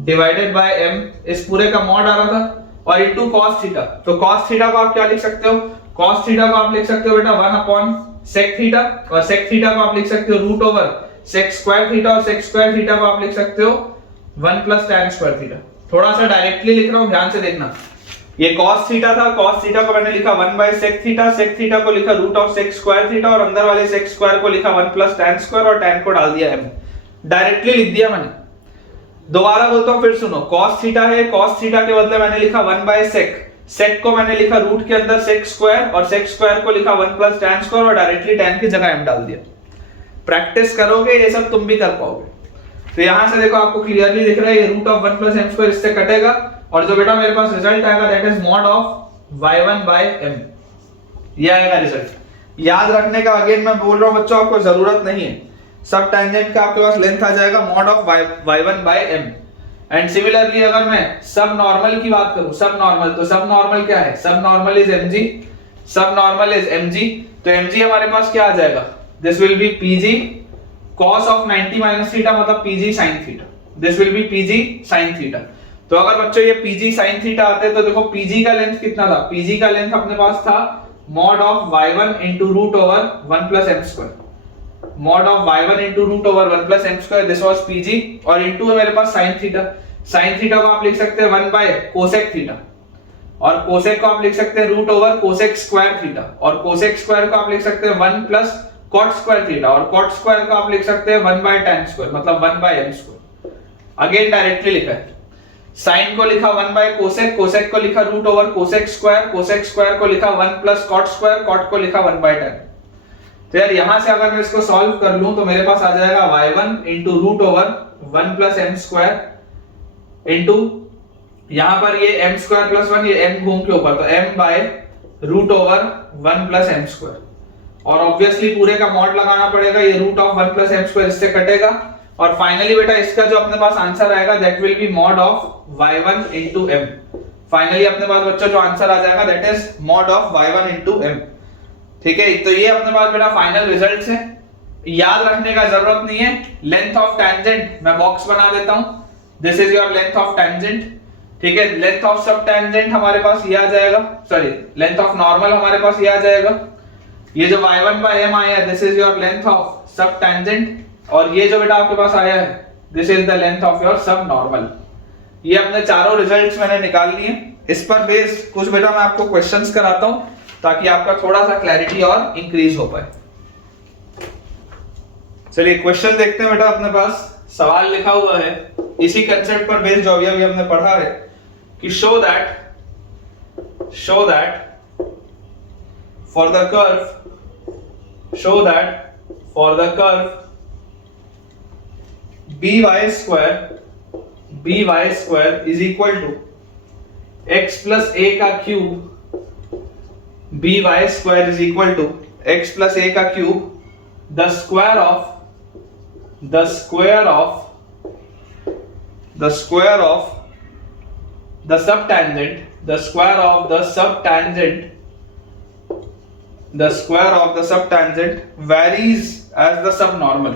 divided by m, इस पूरे का मॉड आ रहा था, और इंटू cos थीटा। तो cos थीटा को आप क्या लिख सकते हो, cos थीटा को आप लिख सकते हो बेटा 1 अपॉन sec थीटा, और sec थीटा को आप लिख सकते हो root over sec square theta, और sec स्क्वायर थीटा को आप लिख सकते हो 1 प्लस tan स्क्वायर थीटा। थोड़ा सा डायरेक्टली लिख रहा हूं, ध्यान से देखना। ये cos थीटा था, cos थीटा को मैंने लिखा 1 by sec theta, sec theta को लिखा root of sec square theta, और अंदर वाले sec स्क्वायर को लिखा 1 प्लस tan स्क्वायर, और tan को डाल दिया m, डायरेक्टली लिख दिया मैंने। दोबारा बोलता हूं, फिर सुनो, cos थीटा है, cos थीटा के बदले मैंने लिखा 1 बाय sec, sec को मैंने लिखा रूट के अंदर sec स्क्वायर, और sec स्क्वायर को लिखा 1 प्लस tan स्क्वायर, और डायरेक्टली tan की जगह m डाल दिया। प्रैक्टिस करोगे ये सब तुम भी कर पाओगे। तो यहां से देखो आपको क्लियरली दिख रहा है ये root of 1 plus m square इससे कटेगा, और जो बेटा मेरे पास रिजल्ट आएगा that is mod of y1 by m, ये आएगा रिजल्ट। याद रखने का अगेन मैं बोल रहा हूं बच्चों, आपको जरूरत नहीं है, सब टेंजेंट का आपके पास लेंथ आ जाएगा mod of y1 by m। And similarly अगर मैं सब नॉर्मल की बात करूं, सब नॉर्मल, तो सब नॉर्मल क्या है, सब नॉर्मल इज mg, सब नॉर्मल इज mg। तो mg हमारे पास क्या आ जाएगा, this will B PG cos of 90 minus theta मतलब PG sin theta, this will B PG sin theta. तो अगर बच्चों ये PG sin थीटा आते तो देखो PG का लेंथ कितना था, PG का लेंथ अपने पास था mod of y1 into root over 1 plus m square, mod of y1 into root over 1 plus m square, this was PG, और इंटू है मेरे पास sin थीटा। sin थीटा को आप लिख सकते हैं 1 बाय कोसेक थीटा, और कोसेक को आप लिख सकते हैं root over cosec square theta, और कोसेक स्क्वायर को आप लिख सकते हैं 1 प्लस कॉट स्क्वायर थीटा, और कॉट स्क्वायर को आप लिख सकते हैं 1 बाय tan स्क्वायर मतलब 1 by m square. Again directly लिखा है, साइन को लिखा 1 बाय कोसेक, कोसेक को लिखा root over cosec square, cosec square को लिखा 1 प्लस कॉट स्क्वायर, कॉट को लिखा 1 बाय tan। तो यार यहां से अगर मैं इसको सॉल्व कर लूं तो मेरे पास आ जाएगा y1 into root over 1 plus m square into यहां पर ये m स्क्वायर प्लस 1, ये m घूम के ऊपर, तो m by root over 1 plus m square, और ऑब्वियसली पूरे का मॉड लगाना पड़ेगा, ये root of 1 plus m square इससे कटेगा, और फाइनली बेटा इसका जो अपने पास आंसर आएगा that will be mod of y1 into m। Finally अपने पास बच्चों जो आंसर आ जाएगा that is mod of y1 into m, ठीक है। तो ये अपने पास बेटा फाइनल रिजल्ट्स है, याद रखने का जरूरत नहीं है। लेंथ ऑफ टेंजेंट मैं बॉक्स बना देता हूं, this is your length of tangent, ठीक है। लेंथ ऑफ सब टेंजेंट हमारे पास ये आ जाएगा, सॉरी लेंथ ऑफ नॉर्मल हमारे पास ये आ जाएगा, ये जो y1 बाय m आया है this is your length of subtangent, और ये जो बेटा आपके पास आया है this is the length of your सब नॉर्मल। ये अपने चारों रिजल्ट्स मैंने निकाल लिए। इस पर बेस्ड कुछ बेटा मैं आपको क्वेश्चंस कराता हूं ताकि आपका थोड़ा सा क्लैरिटी और इंक्रीज हो पाए। चलिए क्वेश्चन देखते हैं बेटा, अपने पास सवाल लिखा हुआ है इसी कंसेप्ट पर बेस्ड जो अभी हमने पढ़ा है कि show that for the curve show that for the curve by square is equal to x plus a का cube, by square is equal to x plus a का cube, the square of the subtangent varies as the subnormal,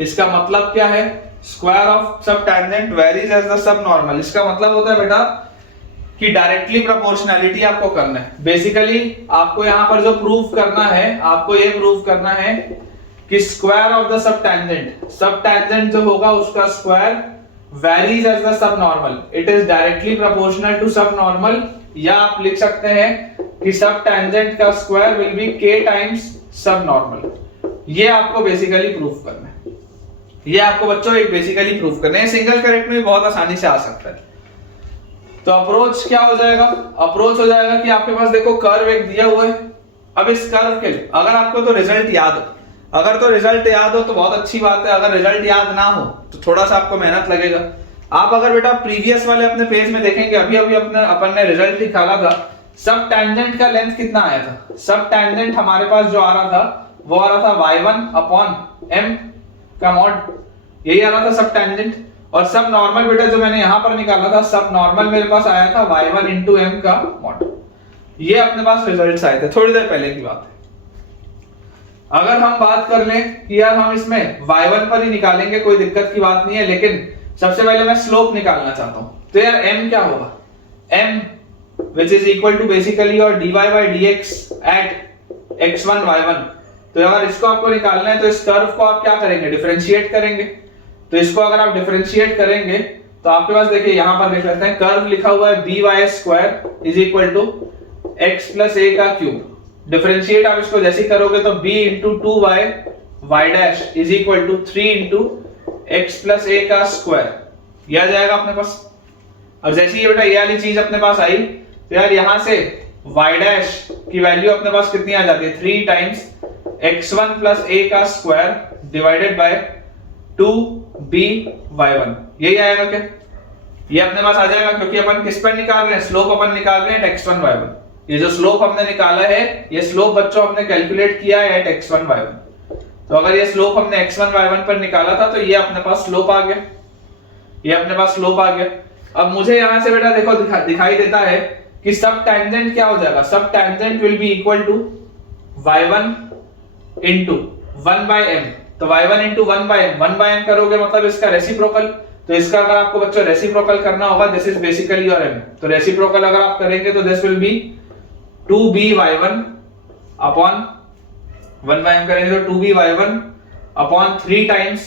इसका मतलब क्या है? Square of subtangent varies as the subnormal, इसका मतलब होता है बेटा कि डायरेक्टली प्रोपोर्शनैलिटी आपको करना है। बेसिकली आपको यहां पर जो प्रूफ करना है, आपको ये प्रूफ करना है कि स्क्वायर ऑफ द सबटेंजेंट जो होगा उसका square varies as the subnormal, it is directly proportional to subnormal, या आप लिख सकते हैं कि सबटेंजेंट का square will be k times subnormal. ये आपको बेसिकली प्रूफ करना है, ये आपको बच्चों एक बेसिकली प्रूफ करना है। सिंगल करेक्ट में भी बहुत आसानी से आ सकता है। तो अप्रोच क्या हो जाएगा? अप्रोच हो जाएगा कि आपके पास देखो कर्व एक दिया हुआ है। अब इस कर्व के लिए अगर आपको तो रिजल्ट याद हो, अगर तो रिजल्ट याद हो तो बहुत अच्छी बात है, अगर रिजल्ट याद ना हो तो थोड़ा सा आपको मेहनत लगेगा। आप अगर बेटा प्रीवियस वाले अपने पेज में देखेंगे, अभी अभी अपन ने रिजल्ट निकाला था, सब टेंजेंट का लेंथ कितना आया था? सब टेंजेंट हमारे पास जो आ रहा था वो आ रहा था y1 अपॉन m का मॉड, यही आ रहा था सब टेंजेंट। और सब नॉर्मल बेटा जो मैंने यहां पर निकाला था, सब नॉर्मल मेरे पास आया था y1 इंटू m का मॉड। ये अपने पास रिजल्ट्स आए थे, थोड़ी देर पहले की बात है। अगर हम बात कर लें कि यार हम इसमें y1 पर ही निकालेंगे, कोई दिक्कत की बात नहीं है, लेकिन सबसे पहले मैं स्लोप निकालना चाहता हूं, तो यार m क्या होगा? m which is equal to basically your dy by dx at x1 y1। तो अगर इसको आपको निकालना है तो इस कर्व को आप क्या करेंगे? डिफरेंशिएट करेंगे। तो इसको अगर आप डिफरेंशिएट करेंगे तो आपके पास देखिए यहां पर देख लेते हैं, कर्व लिखा हुआ है by square is equal to x plus a का क्यूब। डिफरेंशिएट आप इसको जैसे करोगे तो b into 2y y dash is equal to 3 into x plus a का स्क्वायर, ये आ जाएगा अपने पास। और जैसे ये बेटा ये वाली चीज अपने पास आई तो यार यहां से y डैश की वैल्यू अपने पास कितनी आ जाती है? 3 टाइम्स x1 प्लस a का स्क्वायर डिवाइडेड बाय 2by1, यही आएगा क्या? ये अपने पास आ जाएगा, क्योंकि अपन किस पर निकाल रहे हैं? स्लोप अपन निकाल रहे हैं x1 y1। ये जो स्लोप हमने निकाला है, ये स्लोप बच्चों हमने कैलकुलेट किया है एट x1 y1। तो अगर ये स्लोप हमने x1 y1 पर निकाला था तो ये अपने पास स्लोप आ गया, ये अपने पास स्लोप आ गया। अब मुझे यहां से बेटा देखो दिखाई देता है कि सब टेंजेंट क्या हो जाएगा? Subtangent will be equal to y1 into 1 by m। तो y1 इंटू 1 बाय m करोगे मतलब इसका रेसिप्रोकल। तो इसका अगर आपको बच्चों रेसिप्रोकल करना होगा, this is basically your m। तो रेसिप्रोकल अगर आप करेंगे तो this will be 2by1 upon 1 by m करेंगे तो 2by1 upon 3 times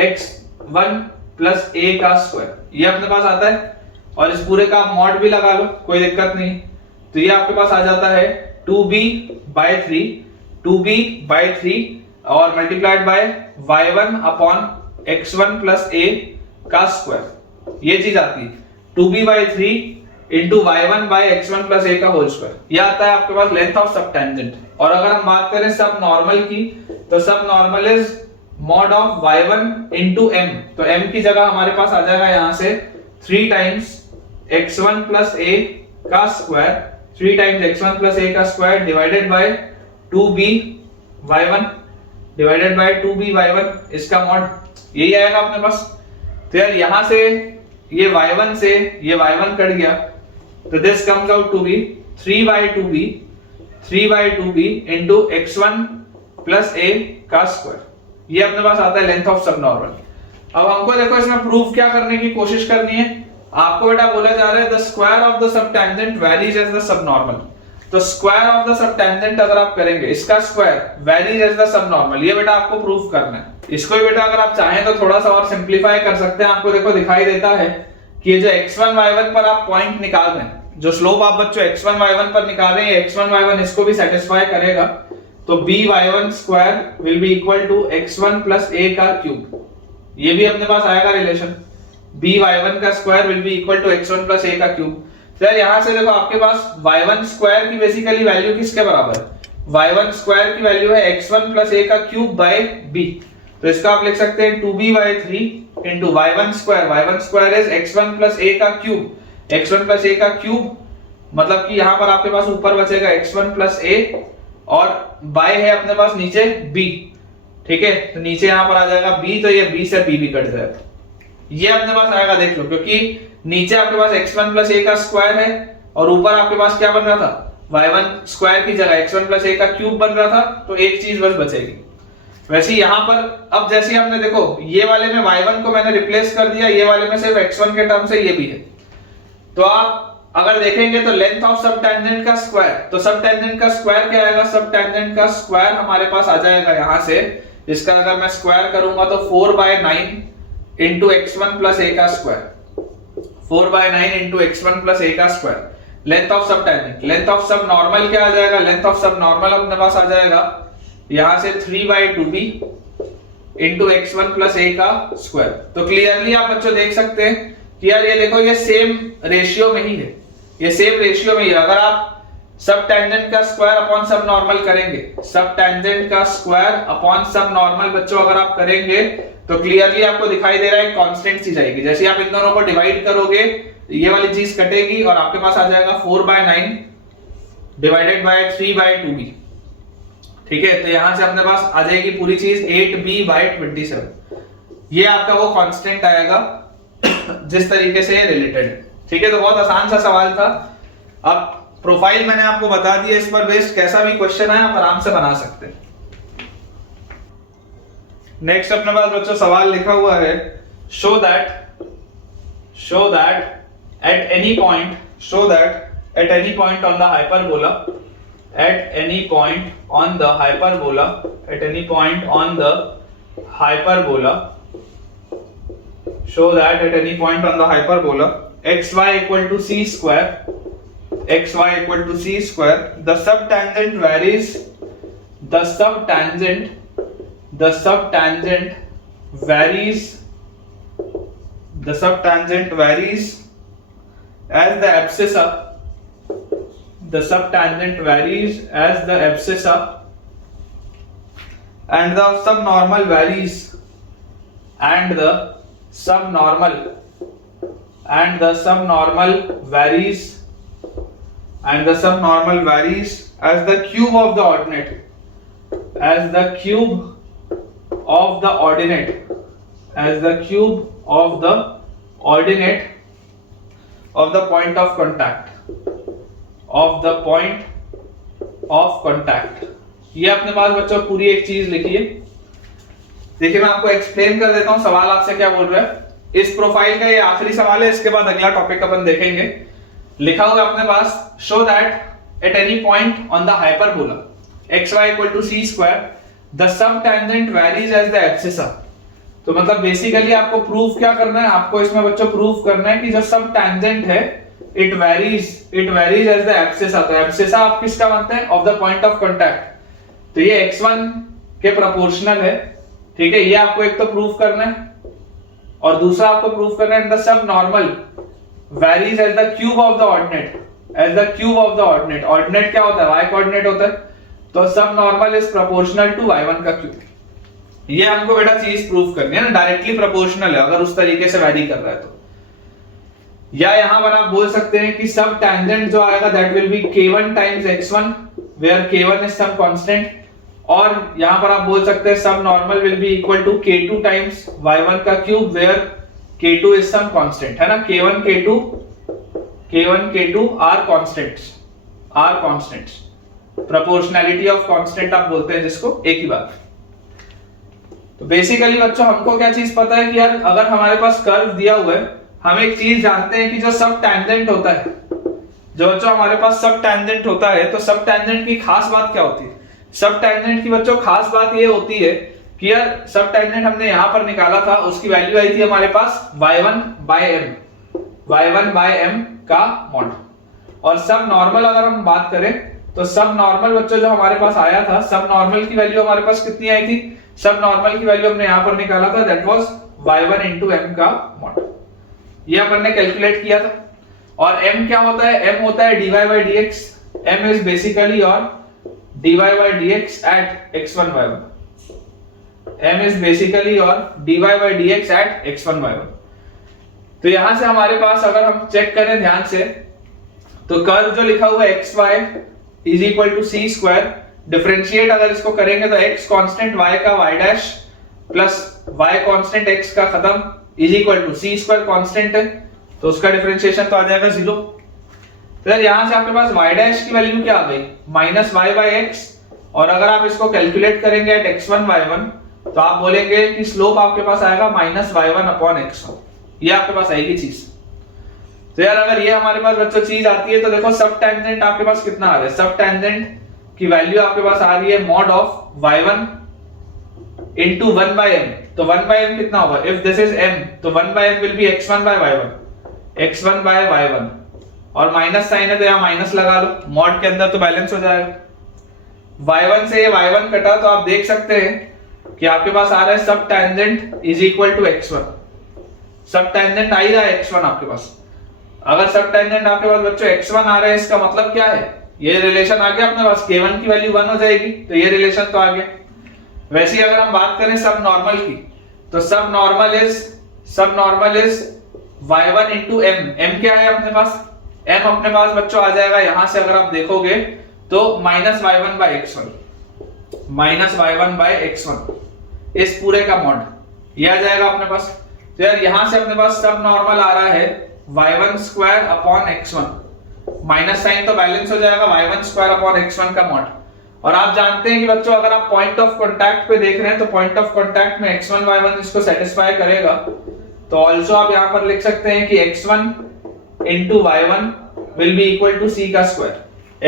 x1 plus a का स्क्वायर, ये अपने पास आता है। और इस पूरे का आप मॉड भी लगा लो, कोई दिक्कत नहीं। तो ये आपके पास आ जाता है 2b/3 और multiplied by y1 upon x1 plus a का स्क्वायर, ये चीज आती है 2b/3 into y1 by x1 plus a का होल स्क्वायर, ये आता है आपके पास लेंथ ऑफ सब टेंजेंट। और अगर हम बात करें सब नॉर्मल की, तो सब normal is mod of y1 into m। तो m की जगह हमारे पास आ जाएगा यहां से 3 टाइम्स x1 प्लस a का square, 3 times x1 plus a का square divided bye 2by1 divided by 2by1, इसका मॉड यही आएगा अपने पास। तो यार यहां से ये y1 से ये y1 कट गया, तो this comes out to be 3/2b into x1 plus a का स्क्वायर, ये अपने पास आता है लेंथ ऑफ सब नॉर्मल। अब हमको देखो इसमें प्रूफ क्या करने की कोशिश करनी है। आपको बेटा बोला जा रहा है the square of the subtangent varies as the subnormal. तो square of the subtangent अगर आप करेंगे, इसका square varies as the subnormal, ये बेटा आपको प्रूफ करना है। इसको भी बेटा अगर आप चाहें तो थोड़ा सा और सिंप्लीफाई कर सकते हैं। आपको देखो दिखाई देता है कि ये जो x1 y1 पर आप पॉइंट निकाल रहे हैं, जो स्लोप आप बच्चों x1 y1 पर निकाल रहे हैं, x1 y1 इसको भी सेटिस्फाई करेगा। तो by1 square will be equal to x1 plus a का क्यूब, ये भी अपने पास आएगा रिलेशन। by1 का square will be equal to x1 plus a का क्यूब। सर यहाँ से देखो आपके पास y1 स्क्वायर की बेसिकली वैल्यू किसके बराबर है, y1 स्क्वायर की वैल्यू है x1 प्लस a का क्यूब बाय b, तो इसका आप लिख सकते हैं 2b by 3 into y1 square is x1 plus a का क्यूब, x1 प्लस a का क्यूब मतलब कि यहाँ पर आपके पास ऊपर बचेगा x1 प्लस a और बाय है अपने पास नीचे b, ठीक है, तो नीचे यहाँ पर आ जाएगा b, तो ये b से b भी कट जाएगा, ये अपने पास आएगा देख लो, क्योंकि नीचे आपके पास x1 प्लस a का स्क्वायर है और ऊपर आपके पास क्या बन रहा था, y1 स्क्वायर की जगह x1 प्लस a का क्यूब बन रहा था, तो एक चीज बस बचेगी। वैसे यहाँ पर अब जैसे आपने देखो ये वाले में y1 को मैंने रिप्लेस कर दिया, ये वाले में सिर्फ x1 के टर्म से ये भी है, तो आप अगर देखेंगे तो लेंथ ऑफ सब टेंजेंट का स्क्वायर, तो सब टेंजेंट का स्क्वायर क्या आएगा, सब टेंजेंट का स्क्वायर हमारे पास आ जाएगा यहाँ से, इसका अगर मैं स्क्वायर करूंगा तो 4/9 इंटू x1 प्लस a का square, 4/9 into x1 plus a का स्क्वायर लेंथ ऑफ सब टेंजेंट। लेंथ ऑफ सब नॉर्मल क्या आ जाएगा, लेंथ ऑफ सब नॉर्मल अपने पास आ जाएगा यहाँ से 3/2b into x1 plus a का स्क्वायर। तो क्लियरली आप बच्चों देख सकते हैं कि यार ये देखो ये सेम रेशियो में ही है, ये सेम रेशियो में ही है। अगर आप सब टेंजेंट का स्क्वायर अपॉन सब नॉर्मल करेंगे, सब टेंजेंट का स्क्वायर अपॉन सब नॉर्मल बच्चों अगर आप करेंगे तो क्लियरली आपको दिखाई दे रहा है कांस्टेंट सी जाएगी। जैसे आप इन दोनों को डिवाइड करोगे ये वाली चीज कटेगी और आपके पास आ जाएगा 4/9 डिवाइडेड बाय 3/2b, ठीक है, तो यहां से अपने पास आ जाएगी पूरी चीज 8b/27, ये आपका वो कांस्टेंट आएगा जिस तरीके से रिलेटेड है, ठीक है। तो बहुत आसान सा सवाल था। अब प्रोफाइल मैंने आपको बता दिया, इस पर बेस्ड कैसा भी क्वेश्चन है आप आराम से बना सकते हैं। नेक्स्ट अपने पास बच्चों सवाल लिखा हुआ है, show that at any point on the hyperbola, at any point on the hyperbola show that at any point on the hyperbola xy equal to c square the subtangent varies as the abscissa and the subnormal varies as the cube of the ordinate of the point of contact। ये अपने पास बच्चों पूरी एक चीज लिखी है। देखिए मैं आपको एक्सप्लेन कर देता हूं सवाल आपसे क्या बोल रहा है। इस प्रोफाइल का ये आखिरी सवाल है, इसके बाद अगला टॉपिक अपन देखेंगे। लिखा होगा अपने पास, show that at any point on the hyperbola xy equal to c square the subtangent varies as the abscissa. तो मतलब बेसिकली आपको प्रूफ क्या करना है, आपको इसमें बच्चों प्रूफ करना है कि जो सबटेंजेंट है it varies as the abscissa. तो एब्सिसा आप किसका मानते हैं, of the point of contact, तो ये x1 के प्रोपोर्शनल है, ठीक है। ये आपको एक तो प्रूफ करना है और दूसरा आपको प्रूफ करना है the subnormal varies as the cube of the ordinate. Ordinate क्या होता है, y कोऑर्डिनेट होता है, तो सब normal is proportional to y1 का क्यूब। ये हमको बेटा चीज प्रूफ करनी है ना, डायरेक्टली प्रोपोर्शनल है अगर उस तरीके से वैरी कर रहा है तो। या यहां पर आप बोल सकते हैं कि सब टेंजेंट जो आएगा that will be k1 times x1 where k1 is some constant, और यहां पर आप बोल सकते हैं subnormal will be equal to k2 times y1 का cube where k2 is some constant, है ना। k1 k2 are constants, proportionality of constant आप बोलते हैं जिसको, एक ही बात। तो बेसिकली बच्चों हमको क्या चीज पता है कि यार अगर हमारे पास कर्व दिया हुआ है, हम एक चीज जानते हैं कि जो सब टेंजेंट होता है, जो बच्चों हमारे पास सब टेंजेंट होता है, तो सब टेंजेंट की खास बात क्या होती है, सब टेंजेंट की बच्चों खास बात ये होती है कि यार सब टेंजेंट हमने यहां पर निकाला था, उसकी वैल्यू आई थी हमारे पास y1/m का मॉड। और सब नॉर्मल अगर हम बात करें तो सब नॉर्मल बच्चों जो हमारे पास आया था, सब नॉर्मल की वैल्यू हमारे पास कितनी आई थी, सब नॉर्मल की वैल्यू हमने यहां पर निकाला था, that was y1 into m का मॉड। ये अपन ने कैलकुलेट किया था। और m क्या होता है, m होता है dy by dx, m is basically your dy by dx at x1 y1, m is basically your dy by dx at x1 y1। तो यहां से हमारे पास अगर हम चेक करें ध्यान से, तो कर्व जो लिखा हुआ है x y is equal to c square, differentiate अगर इसको करेंगे तो x कांस्टेंट y का y dash plus y constant x का खत्म is equal to c square constant है, तो उसका डिफरेंशिएशन तो आ जाएगा 0। फिर यहां से आपके पास y डैश की वैल्यू क्या आ गई, माइनस y बाई एक्स, और अगर आप इसको कैलकुलेट करेंगे एट x1 y1 तो आप बोलेंगे कि स्लोप आपके पास आएगा माइनस y1 अपॉन x1, ये आपके पास आएगी चीज। तो यार अगर ये हमारे पास बच्चों चीज आती है तो देखो सब टेंजेंट आपके पास कितना आ रहा है, सब टेंजेंट की वैल्यू आपके पास आ रही है mod of y1 into 1 by m, तो 1 by m कितना होगा, इफ दिस इज m तो 1 by m will be x1 by y1, x1 by y1, और माइनस साइन है तो यहाँ माइनस लगा लो, मॉड के अंदर तो बैलेंस हो जाएगा। y1 से ये y1 कटा तो आप देख सकते हैं कि आपके पास आ रहा है सब tangent is equal to x1, सब टेंजेंट आ ही रहा है x1 आपके पास। अगर सब टेंजेंट आपके पास बच्चों x1 आ रहा है, इसका मतलब क्या है, ये रिलेशन आ गया अपने पास, k1 की वैल्यू 1 हो जाएगी, तो ये रिलेशन तो आ गया। वैसे ही अगर हम बात करें सब नॉर्मल की, तो सब normal is y1 into m, m क्या है अपने पास, m अपने पास बच्चों आ जाएगा यहां से अगर आप देखोगे तो minus y1 by x1, minus y1 by x1, इस पूरे का मॉड ये आ जाएगा अपने पास। तो यार यहां से अपने पास सब नॉर्मल आ रहा है y1 square upon x1, minus sign तो बैलेंस हो जाएगा y1 स्क्वायर अपॉन x1 का मॉड। और आप जानते हैं कि बच्चों अगर आप पॉइंट ऑफ कांटेक्ट पे देख रहे हैं तो पॉइंट ऑफ कांटेक्ट में x1 y1 इसको सेटिस्फाई करेगा, तो ऑल्सो आप यहां पर लिख सकते हैं कि x1 into y1 will be equal to c का square,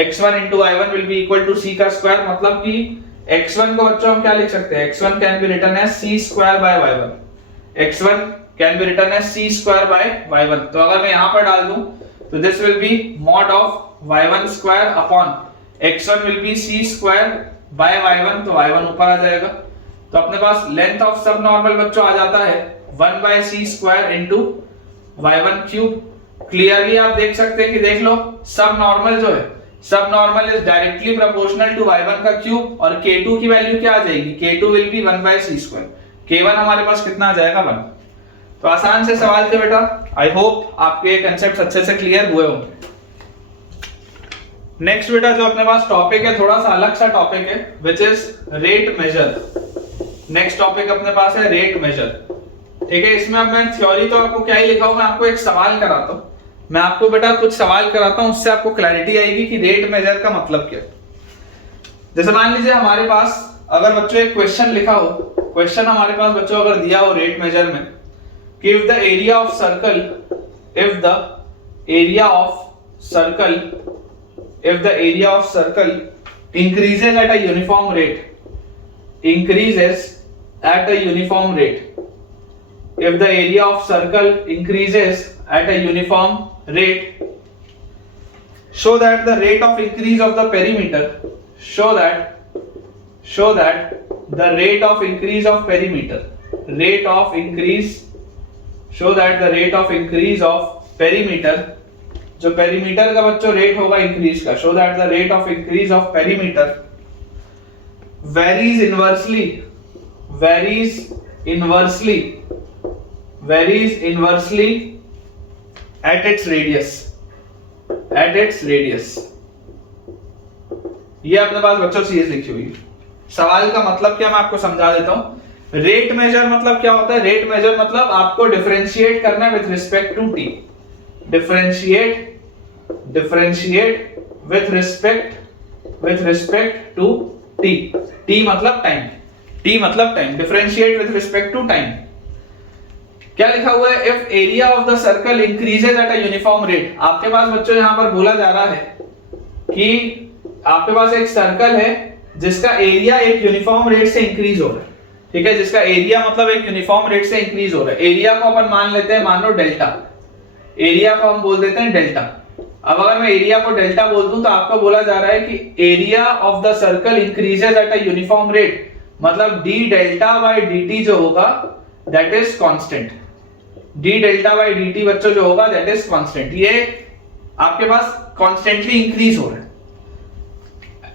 x1 into y1 will be equal to c का स्क्वायर, मतलब कि x1 को बच्चों हम क्या लिख सकते हैं, x1 can be written as c square by y1, x1 can be written as c square by y1। तो अगर मैं यहां पर डाल दूं तो this will be mod of y1 square upon x1 will be c square by y1, तो y1 ऊपर आ जाएगा। तो अपने पास लेंथ ऑफ सब नॉर्मल बच्चों आ जाता है 1 by c square into y1 cube. Clearly आप देख सकते हैं कि देख लो सब नॉर्मल जो है, subnormal is directly proportional to y1 का क्यूब, और k2 की वैल्यू क्या आ जाएगी, k2 will be 1 by c square, k1 हमारे पास कितना आ जाएगा 1। तो आसान से सवाल थे बेटा, आई होप आपके ये कांसेप्ट्स अच्छे से क्लियर हुए होंगे। नेक्स्ट बेटा जो अपने पास टॉपिक है थोड़ा सा अलग सा टॉपिक है, which is rate measure. Next topic अपने पास है रेट मेजर, ठीक है। इसमें अब मैं थ्योरी तो आपको क्या ही लिखा हूं, मैं आपको एक सवाल कराता हूं, मैं आपको बेटा कुछ सवाल कराता हूं, उससे आपको क्लैरिटी आएगी कि रेट मेजर का मतलब क्या है। जैसे मान लीजिए हमारे पास अगर बच्चों एक क्वेश्चन लिखा हो, क्वेश्चन हमारे पास बच्चों अगर दिया हो रेट मेजर में कि if the area of circle, if the area of circle, if the area of circle increases at a uniform rate, increases at a uniform rate, if the area of circle increases at a uniform rate, show that the rate of increase of the perimeter, show that the rate of increase of perimeter, rate of increase, show that the rate of increase of perimeter, जो perimeter का बच्चों rate होगा increase का, show that the rate of increase of perimeter varies inversely, varies inversely at its radius, at its radius. ये अपने पास बच्चों चीज लिखी हुई है। सवाल का मतलब क्या मैं आपको समझा देता हूं। रेट मेजर मतलब क्या होता है, रेट मेजर मतलब आपको डिफरेंशिएट करना है with respect to T, differentiate with respect to t, t मतलब टाइम, t मतलब time, differentiate with respect to time. क्या लिखा हुआ है, if area of the circle increases at a uniform rate. आपके पास बच्चों यहां पर बोला जा रहा है कि आपके पास एक सर्कल है जिसका एरिया एक यूनिफॉर्म रेट से इंक्रीज हो रहा है, ठीक है, जिसका एरिया मतलब एक यूनिफॉर्म रेट से इंक्रीज हो रहा है। एरिया को अपन मान लेते हैं, मान लो डेल्टा, एरिया को हम बोल देते हैं डेल्टा। अब अगर मैं एरिया को डेल्टा बोल दूं तो आपको बोला जा रहा है कि area of the circle increases eight a uniform rate, मतलब डी डेल्टा बाय dt जो होगा that is constant, D delta by dt बच्चों जो होगा दैट इज कांस्टेंट। ये आपके पास कॉन्स्टेंटली इंक्रीज हो रहा है,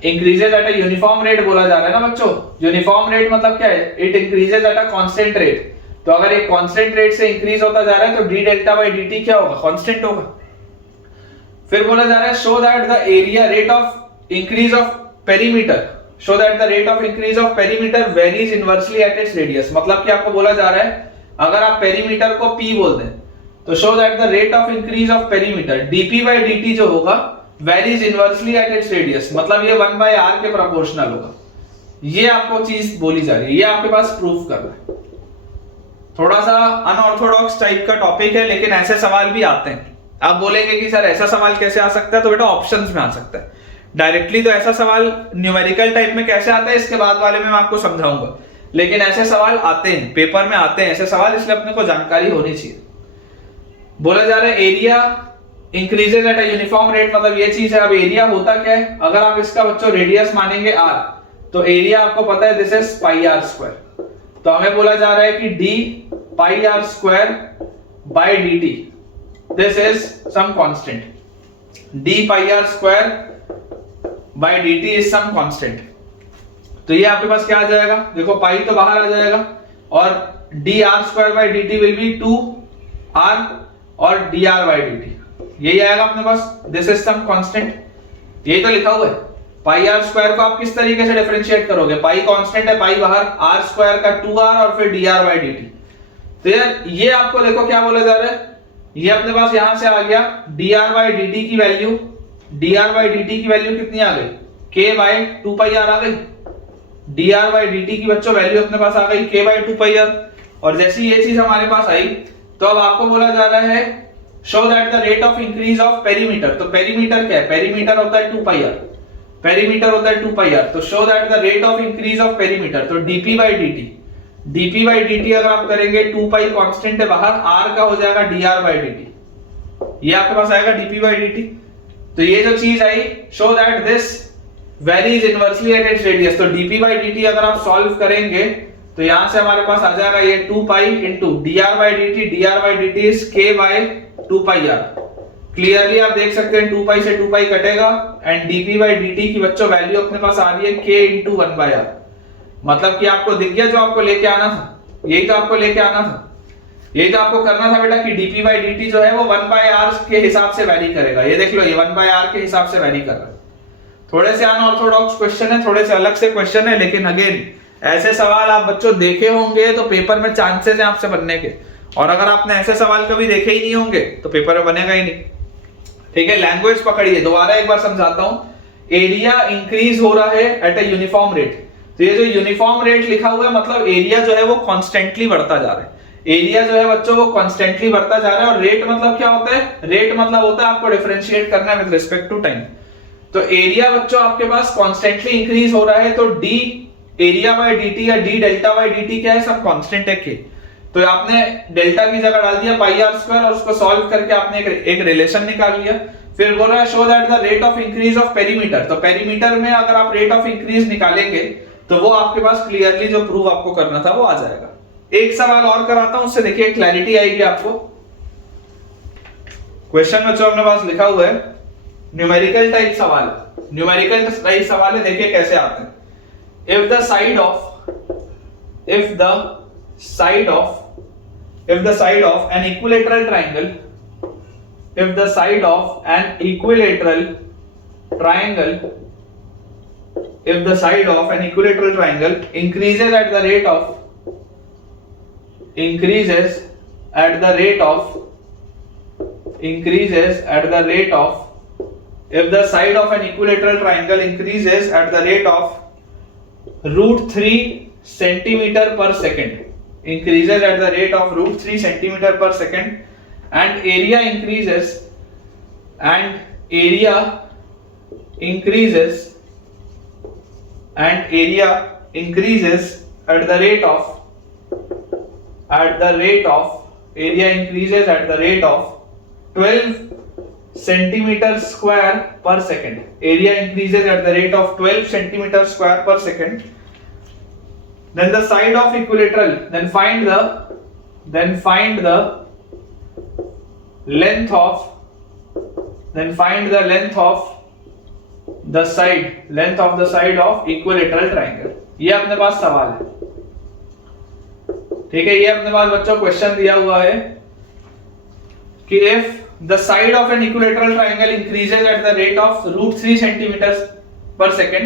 increases at a uniform rate बोला जा रहा है ना बच्चों। यूनिफॉर्म रेट मतलब क्या है, it increases at a constant rate. तो अगर एक कांस्टेंट रेट से इंक्रीज होता जा रहा है तो D delta by D T क्या होगा, कांस्टेंट होगा। फिर बोला जा रहा है show that the area rate of increase of perimeter, show that the rate of increase of perimeter varies inversely at its radius. मतलब कि आपको बोला जा रहा है अगर आप पेरीमीटर को पी बोल दें तो show that the rate of increase of perimeter DP by D जो होगा varies inversely at its radius, मतलब ये 1/r के प्रोपोर्शनल होगा। ये आपको चीज बोली जा रही है, ये आपके पास प्रूफ करना है। थोड़ा सा अनऑर्थोडॉक्स टाइप का टॉपिक है, लेकिन ऐसे सवाल भी आते हैं। आप बोलेंगे कि सर ऐसा सवाल कैसे आ सकता है, तो बेटा ऑप्शंस में आ सकता है डायरेक्टली। तो ऐसा सवाल न्यूमेरिकल टाइप में कैसे आता है इसके बाद वाले में मैं आपको समझाऊंगा, लेकिन ऐसे सवाल आते हैं, पेपर में आते हैं ऐसे सवाल, इसलिए अपने को जानकारी होनी चाहिए। बोला जा रहा है area increases at a uniform rate, मतलब ये चीज है। अब एरिया होता क्या है, अगर आप इसका बच्चों रेडियस मानेंगे r, तो एरिया आपको पता है this is pi R square. तो हमें बोला जा रहा है कि d pi R square by dt, this is some constant. d pi R square by dt is some constant. तो ये आपके पास क्या आ जाएगा, देखो पाई तो बाहर आ जाएगा और dr square by dt will be 2r और dr बाय dt, यही आएगा अपने पास, दिस इज सम कांस्टेंट। यही तो लिखा हुआ है। पाई आर स्क्वायर को आप किस तरीके से डिफरेंशिएट करोगे, पाई कांस्टेंट है, पाई बाहर, आर स्क्वायर का 2r और फिर dr बाय dt। तो यार ये आपको देखो क्या बोला जा रहा है, ये अपने पास यहां से आ गया dr बाय dt की वैल्यू, dr बाय dt की वैल्यू कितनी आ गई, k बाय 2 पाई r आ गई। dr बाय dt की बच्चों वैल्यू अपने पास आ गई k बाय 2 पाई r। और जैसी ये चीज हमारे पास आई तो अब आपको बोला जा रहा है show that the rate of increase of perimeter. तो पेरीमीटर क्या है, पेरीमीटर होता है 2 पाई r, पेरीमीटर होता है 2 पाई r। तो show that the rate of increase of perimeter, तो dp by dt, dp by dt अगर आप करेंगे 2 पाई कांस्टेंट है बाहर, r का हो जाएगा dr बाय dt, ये आपके पास आएगा dp बाय dt। तो ये जो चीज I show that this varies inversely at its radius. तो dp बाय dt अगर आप सॉल्व करेंगे तो यहां से हमारे पास आ जाएगा ये 2 pi into dr by dt, dr by dt is k by 2 pi r। Clearly आप देख सकते हैं 2 पाई से 2 पाई कटेगा एंड dp बाय dt की बच्चों वैल्यू अपने पास आ रही है k इंटू 1/r। मतलब कि आपको दिख गया जो आपको लेके आना था, यही तो आपको लेके आना था, यही तो आपको करना था बेटा कि dp बाय dt जो है वो 1/r के हिसाब से वैरी करेगा। ये देख लो ये 1/r के हिसाब से वैरी कर रहा है। थोड़े से अनऑर्थोडॉक्स क्वेश्चन है, थोड़े से अलग से क्वेश्चन है, लेकिन अगेन ऐसे सवाल आप बच्चों देखे होंगे तो पेपर में चांसेस हैं आपसे बनने के, और अगर आपने ऐसे सवाल कभी देखे ही नहीं होंगे तो पेपर में बनेगा ही नहीं। ठीक है, लैंग्वेज पकड़िए, दोबारा एक बार समझाता हूं। एरिया इंक्रीज हो रहा है एट अ यूनिफॉर्म रेट। तो ये जो यूनिफॉर्म रेट लिखा हुआ है मतलब एरिया जो है वो कॉन्स्टेंटली बढ़ता जा रहा है। एरिया जो है बच्चों वो कॉन्स्टेंटली बढ़ता जा रहा है। और रेट मतलब क्या होता है, रेट मतलब होता है आपको डिफरेंशिएट करना है विद रिस्पेक्ट टू टाइम। तो एरिया बच्चों आपके पास कॉन्स्टेंटली इंक्रीज हो रहा है, तो डी एरिया बाय dt या डी डेल्टा बाय dt क्या है, सब कांस्टेंट है k। तो आपने डेल्टा की जगह डाल दिया पाई आर स्क्वायर और उसको सॉल्व करके आपने एक रिलेशन निकाल लिया। फिर बोल रहा है show that the rate of increase of perimeter. तो पेरीमीटर में अगर आप रेट ऑफ इंक्रीज निकालेंगे तो वो आपके पास क्लियरली जो प्रूव आपको करना था वो आ जाएगा। एक सवाल और कराता हूं, उससे देखिए क्लैरिटी आएगी आपको। क्वेश्चन में जो अपने पास लिखा हुआ है न्यूमेरिकल टाइप सवाल, न्यूमेरिकल टाइप सवाल है, देखिए कैसे आते हैं। if the side of an equilateral triangle, if the side of an equilateral triangle increases at the rate of if the side of an equilateral triangle increases at the rate of √3 centimeter per second, increases at the rate of √3 centimeter per second, and area increases at the rate of 12 centimeter square per second. Area increases at the rate of 12 centimeter square per second. Then the side of equilateral, then find the length of then find the length of the side of equilateral triangle। ये अपने पास सवाल है, ठीक है। ये अपने पास बच्चों क्वेश्चन दिया हुआ है कि if the side of an equilateral triangle increases at the rate of √3 centimeters per second,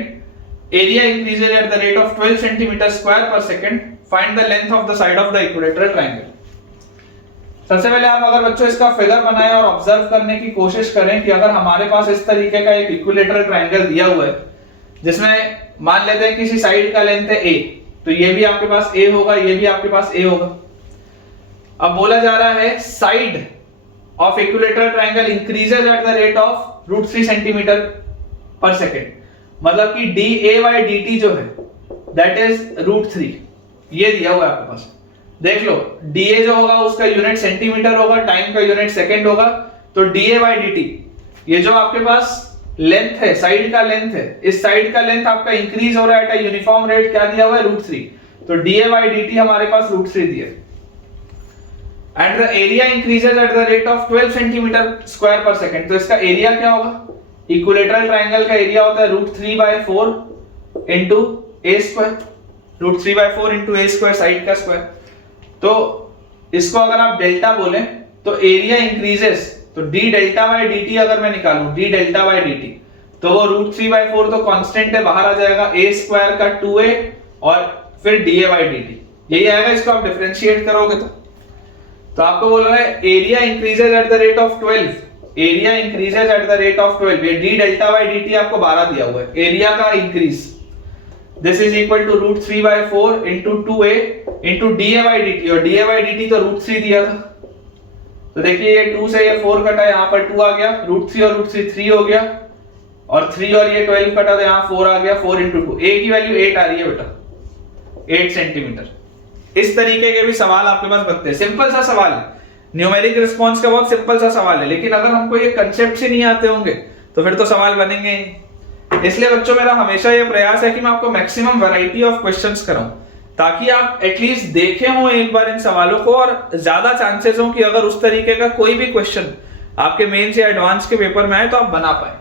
area increases at the rate of 12 centimeters square per second, find the length of the side of the equilateral triangle। सबसे पहले आप अगर बच्चों इसका figure बनाएं और observe करने की कोशिश करें कि अगर हमारे पास इस तरीके का एक इक्विलेटरल ट्रायंगल दिया हुआ है जिसमें मान लेते हैं किसी साइड का लेंथ है a, तो ये भी आपके पास a होगा, ये भी आपके पास a होगा। अब बोला जा रहा है side of equilateral triangle increases at the rate of √3 centimetre पर सेकेंड, मतलब कि dA/dt जो है दैट इज √3, ये दिया हुआ है आपके पास। देख लो dA जो होगा उसका यूनिट सेंटीमीटर होगा, टाइम का यूनिट सेकंड होगा, तो dA/dt ये जो आपके पास लेंथ है, साइड का लेंथ है, इस साइड का लेंथ आपका इंक्रीज हो रहा है एट यूनिफॉर्म रेट, क्या दिया हुआ है √3, तो dA/dt हमारे पास √3 दिया है। And the area increases at the rate of 12 centimetre square पर सेकंड, तो इसका एरिया क्या होगा, इक्विलेटरल ट्रायंगल का एरिया होता है √3/4 into a square, √3/4 into a square, side का स्क्वायर। तो इसको अगर आप डेल्टा बोले तो एरिया इंक्रीजेस, तो d डेल्टा/dt अगर मैं निकालूं d डेल्टा/dt, तो वो √3/4 तो कांस्टेंट है, बाहर आ जाएगा a स्क्वायर का 2a और फिर dA/dt, यही आएगा। इसको आप डिफरेंशिएट करोगे तो आपको बोल रहा है area increases at the rate of 12, area increases at the rate of 12, ये d डेल्टा/dt आपको 12 दिया हुआ है, एरिया का increase, this is equal to √3/4 into 2a into dA/dt, और dA/dt तो √3 दिया था, तो देखिए ये 2 से ये 4 कटा, यहाँ पर 2 आ गया, √3 और √3 3 हो गया, और 3 और ये 12 कटा तो यहाँ 4 आ गया, 4 इंटू 2, a की वैल्यू 8 आ रही है बेटा, 8 सेंटीमीटर। इस तरीके के भी सवाल आपके पास बनते हैं, सिंपल सा सवाल है, न्यूमेरिक रिस्पांस का बहुत सिंपल सा सवाल है, लेकिन अगर हमको ये कंसेप्ट ही नहीं आते होंगे तो फिर तो सवाल बनेंगे ही। इसलिए बच्चों मेरा हमेशा ये प्रयास है कि मैं आपको मैक्सिमम वैरायटी ऑफ क्वेश्चंस कराऊं, ताकि आप एटलीस्ट देखे हो एक बार इन सवालों को, और ज्यादा चांसेस हो कि अगर उस तरीके का कोई भी क्वेश्चन आपके मेंस या एडवांस के पेपर में आए तो आप बना पाए।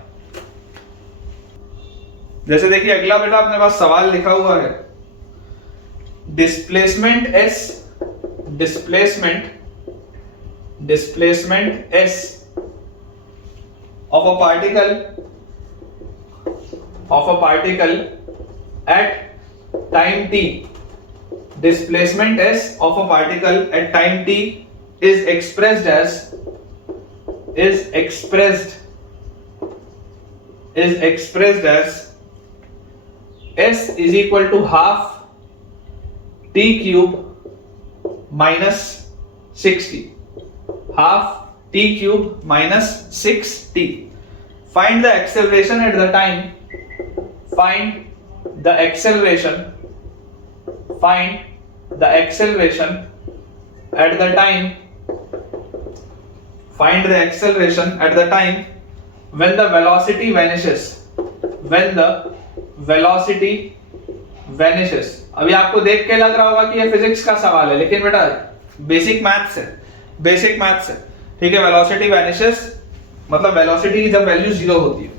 जैसे देखिए अगला बेटा अपने पास सवाल लिखा हुआ है, displacement S of a particle at time t, displacement S of a particle at time t is expressed as S is equal to half t cube minus 6t, half t cube minus 6t. Find the acceleration at the time, find the acceleration at the time when the velocity vanishes, अभी आपको देख के लग रहा होगा कि ये physics का सवाल है, लेकिन बेटा बेसिक मैथ्स है, ठीक है। वेलोसिटी वैनिशेस मतलब वेलोसिटी की जब वैल्यू 0 होती है।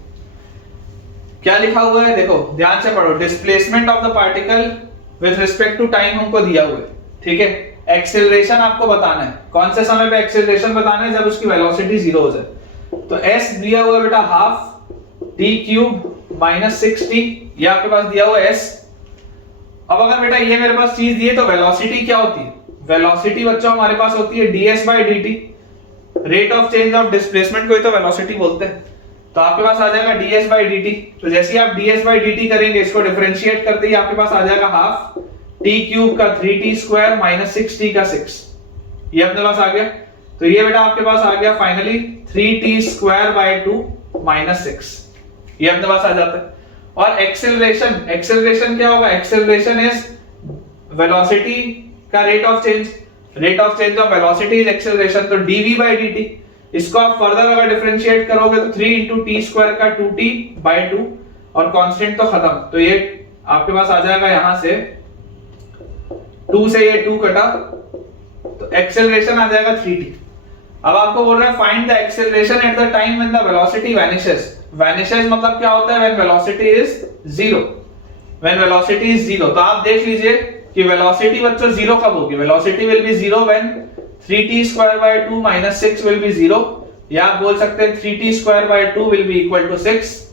क्या लिखा हुआ है देखो ध्यान से पढ़ो, displacement of the particle with respect to time हमको दिया हुआ है, ठीक है। एक्सेलरेशन आपको बताना है, कौन से समय पे एक्सेलरेशन बताना है, जब उसकी वेलोसिटी 0 हो जाए। तो s दिया हुआ है बेटा half t cube minus 6t, ये आपके पास दिया हुआ है s। अब अगर बेटा ये मेरे पास चीज दी है तो वेलोसिटी क्या होती है, वेलोसिटी बच्चों हमारे पास होती है ds/dt, rate of change of displacement को ही तो वेलोसिटी बोलते हैं। तो आपके पास आ जाएगा ds/dt, तो जैसे ही आप ds/dt करेंगे, इसको डिफरेंशिएट करते ही आपके पास आ जाएगा हाफ t क्यूब का 3t स्क्वायर माइनस 6t का 6, ये अपने पास आ गया। तो ये बेटा आपके पास आ गया finally 3t square by 2 minus 6, ये अपने पास आ जाता है। और एक्सेलरेशन क्या होगा, एक्सेलरेशन इज वेलोसिटी का rate of change of velocity is acceleration, तो dv/dt। इसको आप फर्दर अगर डिफरेंशिएट करोगे तो 3 इंटू टी स्क्वायर का 2t बाय 2, और कांस्टेंट तो खत्म, तो ये आपके पास आ जाएगा यहां से 2 से ये 2 कटा, तो एक्सेलरेशन आ जाएगा 3t। अब आपको बोल रहा है find the acceleration at the time when the velocity vanishes. Vanishes मतलब क्या होता है? When velocity is zero. When velocity is zero, तो आप देख लीजिए कि वेलोसिटी बच्चों जीरो कब होगी? Velocity will be zero when 3t² - 6 will be zero, या आप बोल सकते हैं 3t² will be equal to 6।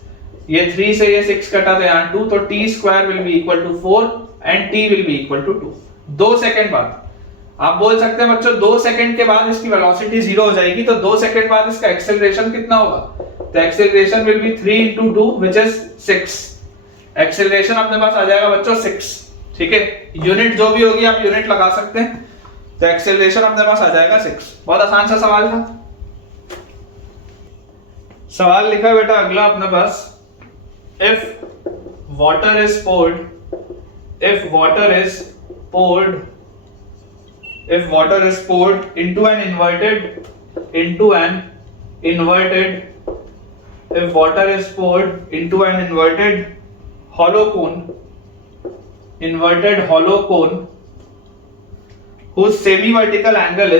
ये 3 से ये 6 कटा तो यहाँ 2, तो t² will be equal to 4 and t will be equal to 2। 2 second बाद आप बोल सकते हैं बच्चों 2 सेकंड के बाद इसकी वेलोसिटी जीरो हो जाएगी, तो 2 सेकंड बाद इसका एक्सेलरेशन कितना होगा? तो acceleration will be 3 × 2 which is 6। Acceleration अपने पास आ जाएगा बच्चों 6। ठीक है, यूनिट जो भी होगी आप यूनिट लगा सकते हैं। तो एक्सेलरेशन अपने पास आ जाएगा 6। बहुत आसान सा सवाल था। सवाल लिखा बेटा अगला अपने पास, if water is poured into an inverted hollow cone whose semi-vertical angle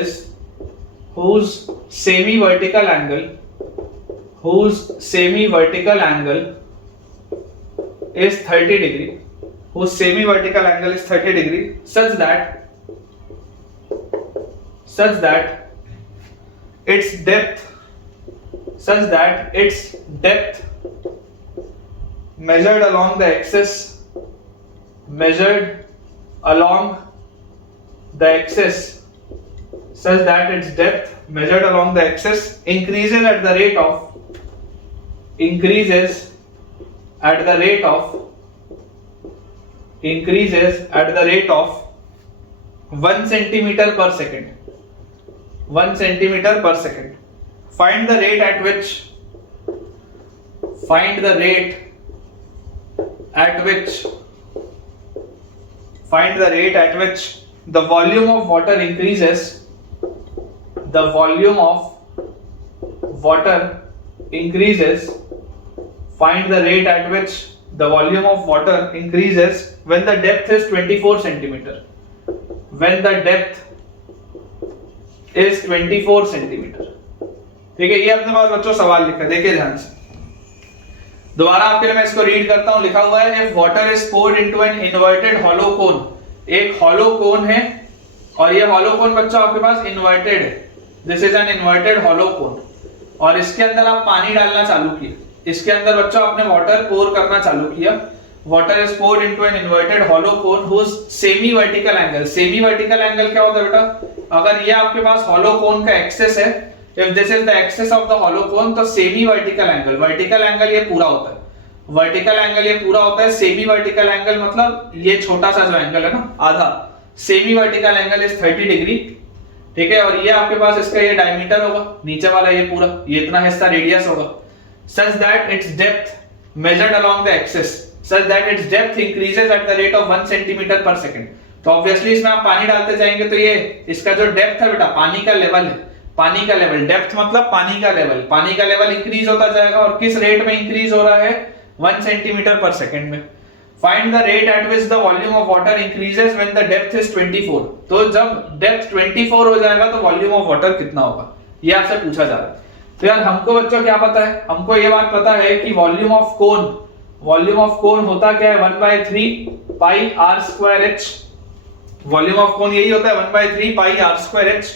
is 30 degree, such that its depth measured along the axis increases at the rate of 1 centimeter per second. Find the rate at which the volume of water increases Find the rate at which the volume of water increases when the depth is 24 centimeter. ठीक है, ये अपने पास बच्चों सवाल लिखा है, देखिए ध्यान से। दोबारा आपके लिए मैं इसको रीड करता हूं। लिखा हुआ है if water is poured into an inverted hollow cone। एक hollow cone है और ये hollow cone बच्चों आपके पास inverted है। This is an inverted hollow cone और इसके अंदर आप पानी डालना चालू किया। इसके अंदर बच्चों आपने वाटर पोर करना चालू किया। Water is poured into an inverted hollow cone whose semi-vertical angle क्या होता है बेटा? अगर ये आपके पास hollow cone का एक्सेस है, if this is the axis of the hollow cone, तो semi-vertical angle ये पूरा होता है। semi-vertical angle मतलब ये छोटा सा जो एंगल है ना, आधा। semi-vertical angle is 30 degree. ठीक है, और ये आपके पास इसका ये डायमीटर होगा, नीचे वाला ये पूरा, ये इतना हिस्सा रेडियस होगा। such that its depth measured along the axis increases at the rate of 1 centimeter per second। तो ऑब्वियसली इसमें आप पानी डालते जाएंगे तो ये इसका जो डेप्थ है बेटा, पानी का लेवल डेप्थ मतलब पानी का लेवल इंक्रीज होता जाएगा। और किस रेट में इंक्रीज हो रहा है? 1 सेंटीमीटर पर सेकंड में। Find the rate at which the volume of water increases when the depth is 24। तो जब डेप्थ 24 हो जाएगा तो वॉल्यूम ऑफ वाटर कितना होगा, ये आपसे पूछा जा रहा है। तो यार हमको बच्चों क्या पता है? हमको ये बात पता है कि वॉल्यूम ऑफ कोन होता क्या है? 1/3 पाई r²h। वॉल्यूम ऑफ कोन यही होता है 1/3 पाई r²h।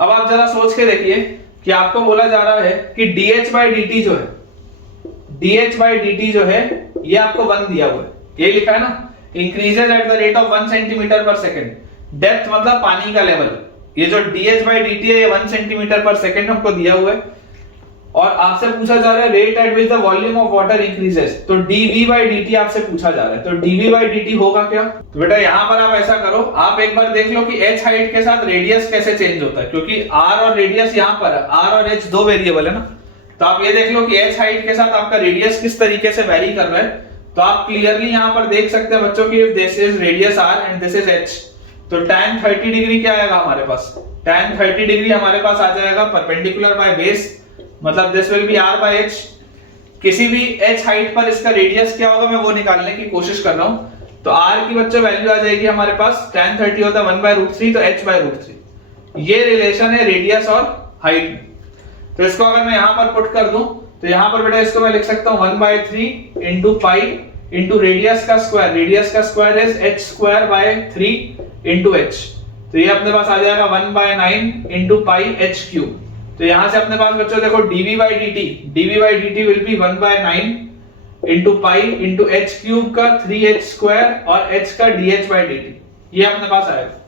अब आप जरा सोच के देखिए कि आपको बोला जा रहा है कि dh/dt जो है ये आपको 1 दिया हुआ है, ये लिखा है ना, increases at the rate of 1 centimetre पर सेकंड। डेप्थ मतलब पानी का लेवल, ये जो dh/dt है ये 1 सेंटीमीटर पर सेकंड हमको दिया हुआ है। और आपसे पूछा जा रहा है rate at which the volume of water increases, तो dv/dt आपसे पूछा जा रहा है। तो dv/dt होगा क्या? तो बेटा यहाँ पर आप ऐसा करो, आप एक बार देख लो कि h हाइट के साथ रेडियस कैसे चेंज होता है, क्योंकि r और रेडियस यहाँ पर है, r और h दो वेरिएबल है ना। तो आप ये देख लो कि h हाइट के साथ आपका रेडियस किस तरीके से वेरी कर रहा है। तो आप क्लियरली यहाँ पर देख सकते हैं बच्चों की if this is radius r and this is h, तो tan 30 डिग्री क्या आएगा हमारे पास? tan 30 डिग्री हमारे पास आ जाएगा परपेंडिकुलर बाय बेस, मतलब दिस विल बी r/h। किसी भी h हाइट पर इसका रेडियस क्या होगा मैं वो निकालने की कोशिश कर रहा हूं। तो r की बच्चों वैल्यू आ जाएगी हमारे पास, tan 30 होता है 1/√3, तो h/√3। ये रिलेशन है रेडियस और हाइट में। तो इसको अगर मैं यहाँ पर पुट कर दूं तो यहाँ पर बेटा इसको मैं लिख सकता हूँ 1/3 इंटू पाई इंटू रेडियस का स्क्वायर, रेडियस का square is h square by 3 into h। तो ये अपने पास आ जाएगा 1/9 इंटू पाई h क्यूब। तो यहाँ से अपने पास बच्चों देखो dv by dt will be 1/9 into pi into h cube का 3h स्क्वायर और h का dh बाई dt, ये अपने पास आएगा।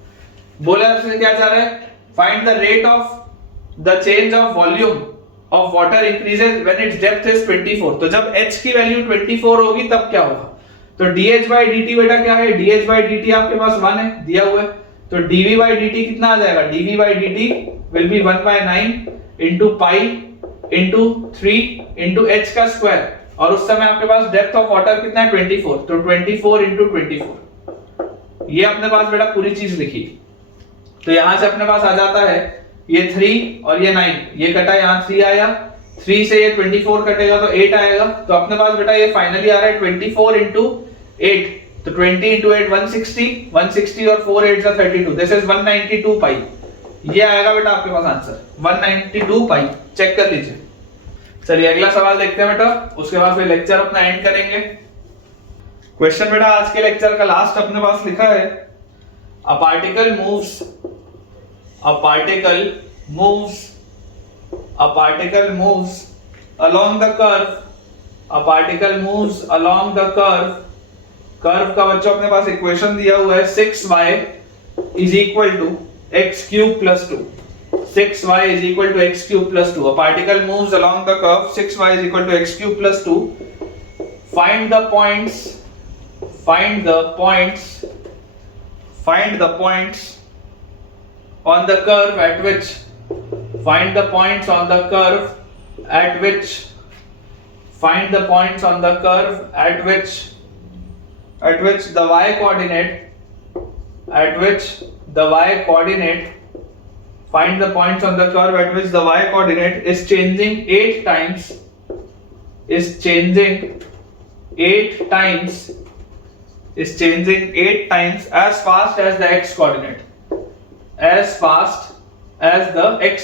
बोला आपसे क्या चाह रहा है, find the rate of the change of volume of water increases when it's depth is 24। तो जब h की वैल्यू 24 होगी तब क्या होगा, तो dh बाई dt बेटा क्या है, dh बाई dt आपके पास 1 है दिया हुआ है, तो dv बाई dt कितना आ जाएगा, dv by dt will be 1/9 into pi into 3 into h का स्क्वायर, और उस समय आपके पास डेप्थ ऑफ वाटर कितना है 24, तो 24 इंटू 24, ये अपने पास बेटा पूरी चीज लिखी। तो यहां से अपने पास आ जाता है ये 3 और ये 9, ये कटा यहाँ 3 आया, 3 से ये 24 कटेगा तो 8 आएगा। तो अपने पास बेटा ये फाइनली आ रहा है 24 इंटू 8, तो 20 इंटू 8 160 और 4 8 32, दिस इज 192 पाई। ये आएगा बेटा आपके पास आंसर 192 पाई, चेक कर लीजिए। चलिए अगला सवाल देखते हैं बेटा, उसके बाद फिर लेक्चर अपना एंड करेंगे। क्वेश्चन बेटा आज के लेक्चर का लास्ट अपने पास लिखा है, a particle moves along the curve, curve का बच्चों अपने पास इक्वेशन दिया हुआ है 6y is equal to x cube plus 2, 6y is equal to x cube plus 2, a particle moves along the curve 6y is equal to x cube plus 2, find the points on the curve at which the y coordinate is changing 8 times as fast as the x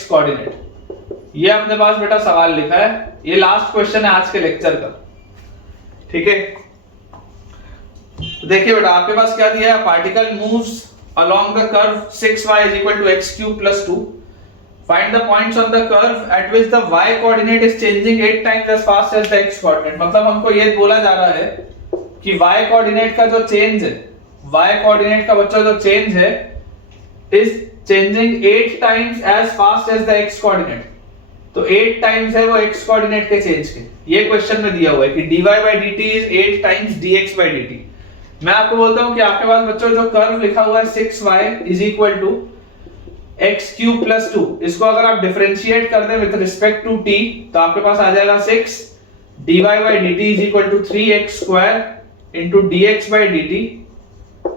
coordinate, ये अपने पास बेटा सवाल लिखा है, ये last question है आज के लेक्चर का, ठीक है। देखिए बेटा आपके पास क्या दिया है, particle moves along the curve 6y is equal to x cube plus 2, find the points on the curve at which the y coordinate is changing 8 times as fast as the x coordinate। मतलब हमको ये बोला जा रहा है कि y coordinate का जो चेंज है, y कोऑर्डिनेट का बच्चा जो चेंज है is changing 8 times as fast as the x coordinate, तो 8 टाइम्स है वो x कोऑर्डिनेट के चेंज के, ये क्वेश्चन में दिया हुआ है कि dy by dt is 8 times dx by dt। मैं आपको बोलता हूं कि आपके पास बच्चों जो कर्व लिखा हुआ है 6y is equal to x cube plus 2, इसको अगर आप डिफरेंशिएट कर दें विद रिस्पेक्ट टू t तो आपके पास आ जाएगा 6 dy by dt is equal to 3x square into dx by dt,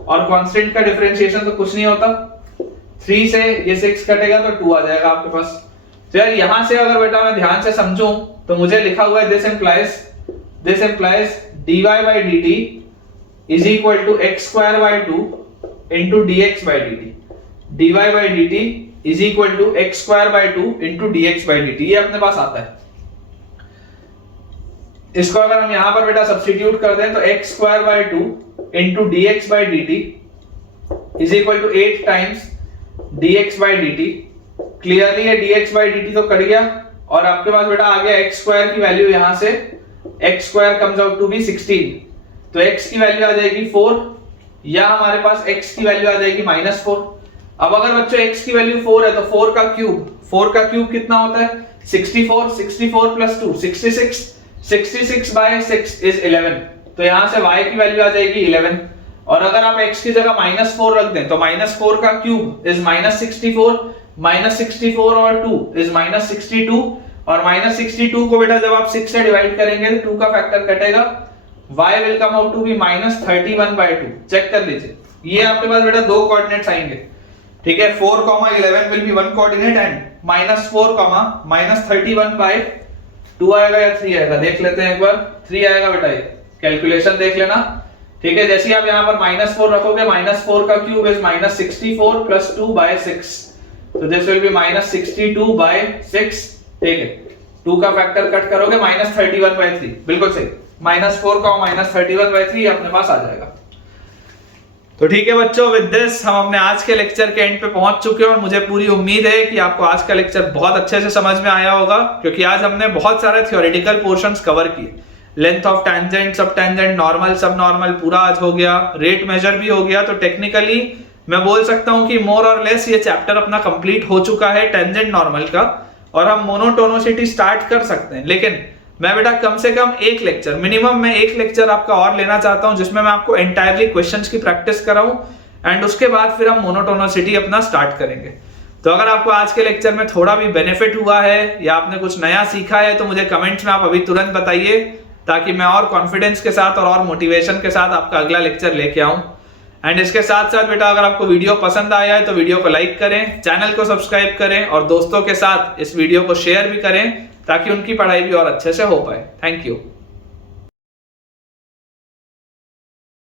और कांस्टेंट का डिफरेंशिएशन तो कुछ नहीं होता, 3 से ये 6 कटेगा तो 2 आ जाएगा आपके पास। तो यार यहां से अगर बेटा मैं ध्यान से समझूं तो मुझे लिखा हुआ है this implies dy by dt is equal to x square by 2 into dx by dt, dy by dt is equal to x square by 2 into dx by dt, ये अपने पास आता है। इसको अगर हम यहां पर बेटा सब्स्टिट्यूट कर दें तो x square by 2 into dx by dt is equal to 8 times dx by dt, clearly ये dx by dt तो कट गया, और आपके पास बेटा आ गया x स्क्वायर की वैल्यू, यहां से x square comes out to be 16, तो x की वैल्यू आ जाएगी 4, या हमारे पास x की वैल्यू आ जाएगी -4। अब अगर बच्चों x की वैल्यू 4 है तो 4 का क्यूब कितना होता है 64 प्लस 2 66 बाय 6 इज 11, तो यहां से y की वैल्यू आ जाएगी 11, और अगर आप x की जगह -4 रख दें तो -4 का क्यूब इज -64 और 2 इज -62, और -62 को बेटा जब आप 6 से डिवाइड करेंगे तो 2 का फैक्टर कटेगा, y will come out to be -31/2, check कर लीजिए। ये आपके पास बेटा दो कोऑर्डिनेट्स आएंगे, ठीक है, 4,11 will be one coordinate and -4, -31/2 आएगा या 3 आएगा, देख लेते हैं एक बार। 3 आएगा बेटा, ये कैलकुलेशन देख लेना, ठीक है। जैसे आप यहाँ पर -4 रखोगे, -4 का क्यूब इज -64 प्लस 2/6, तो दिस विल बी -62/6, ठीक है। 2 का फैक्टर कट करोगे -31/3, बिल्कुल सही। -4 का -31/3 अपने पास आ जाएगा। तो ठीक है बच्चों, विद दिस हम अपने आज के लेक्चर के एंड पे पहुंच चुके हैं और मुझे पूरी उम्मीद है कि आपको आज का लेक्चर बहुत अच्छे से समझ में आया होगा, क्योंकि आज हमने बहुत सारे थ्योरेटिकल पोर्शंस कवर किए। लेंथ ऑफ टेंजेंट, सब टेंजेंट, नॉर्मल, सब नॉर्मल पूरा आज हो गया, रेट मेजर भी हो गया। तो टेक्निकली मैं बोल सकता हूं कि मोर और लेस ये चैप्टर अपना कंप्लीट हो चुका है टेंजेंट नॉर्मल का, और हम मोनोटोनिसिटी स्टार्ट कर सकते हैं। लेकिन मैं बेटा कम से कम एक लेक्चर, मिनिमम मैं एक लेक्चर आपका और लेना चाहता हूं, जिसमें मैं आपको एंटायरली क्वेश्चंस की प्रैक्टिस कराऊं, एंड उसके बाद फिर हम मोनोटोनिसिटी अपना स्टार्ट करेंगे। तो अगर आपको आज के लेक्चर में थोड़ा भी बेनिफिट हुआ है या आपने कुछ नया सीखा है, तो मुझे कमेंट्स में आप अभी तुरंत बताइए, ताकि मैं और कॉन्फिडेंस के साथ और मोटिवेशन के साथ आपका अगला लेक्चर लेके आऊं। एंड इसके साथ साथ बेटा अगर आपको वीडियो पसंद आया है तो वीडियो को लाइक करें, चैनल को सब्सक्राइब करें और दोस्तों के साथ इस वीडियो को शेयर भी करें, ताकि उनकी पढ़ाई भी और अच्छे से हो पाए। Thank you.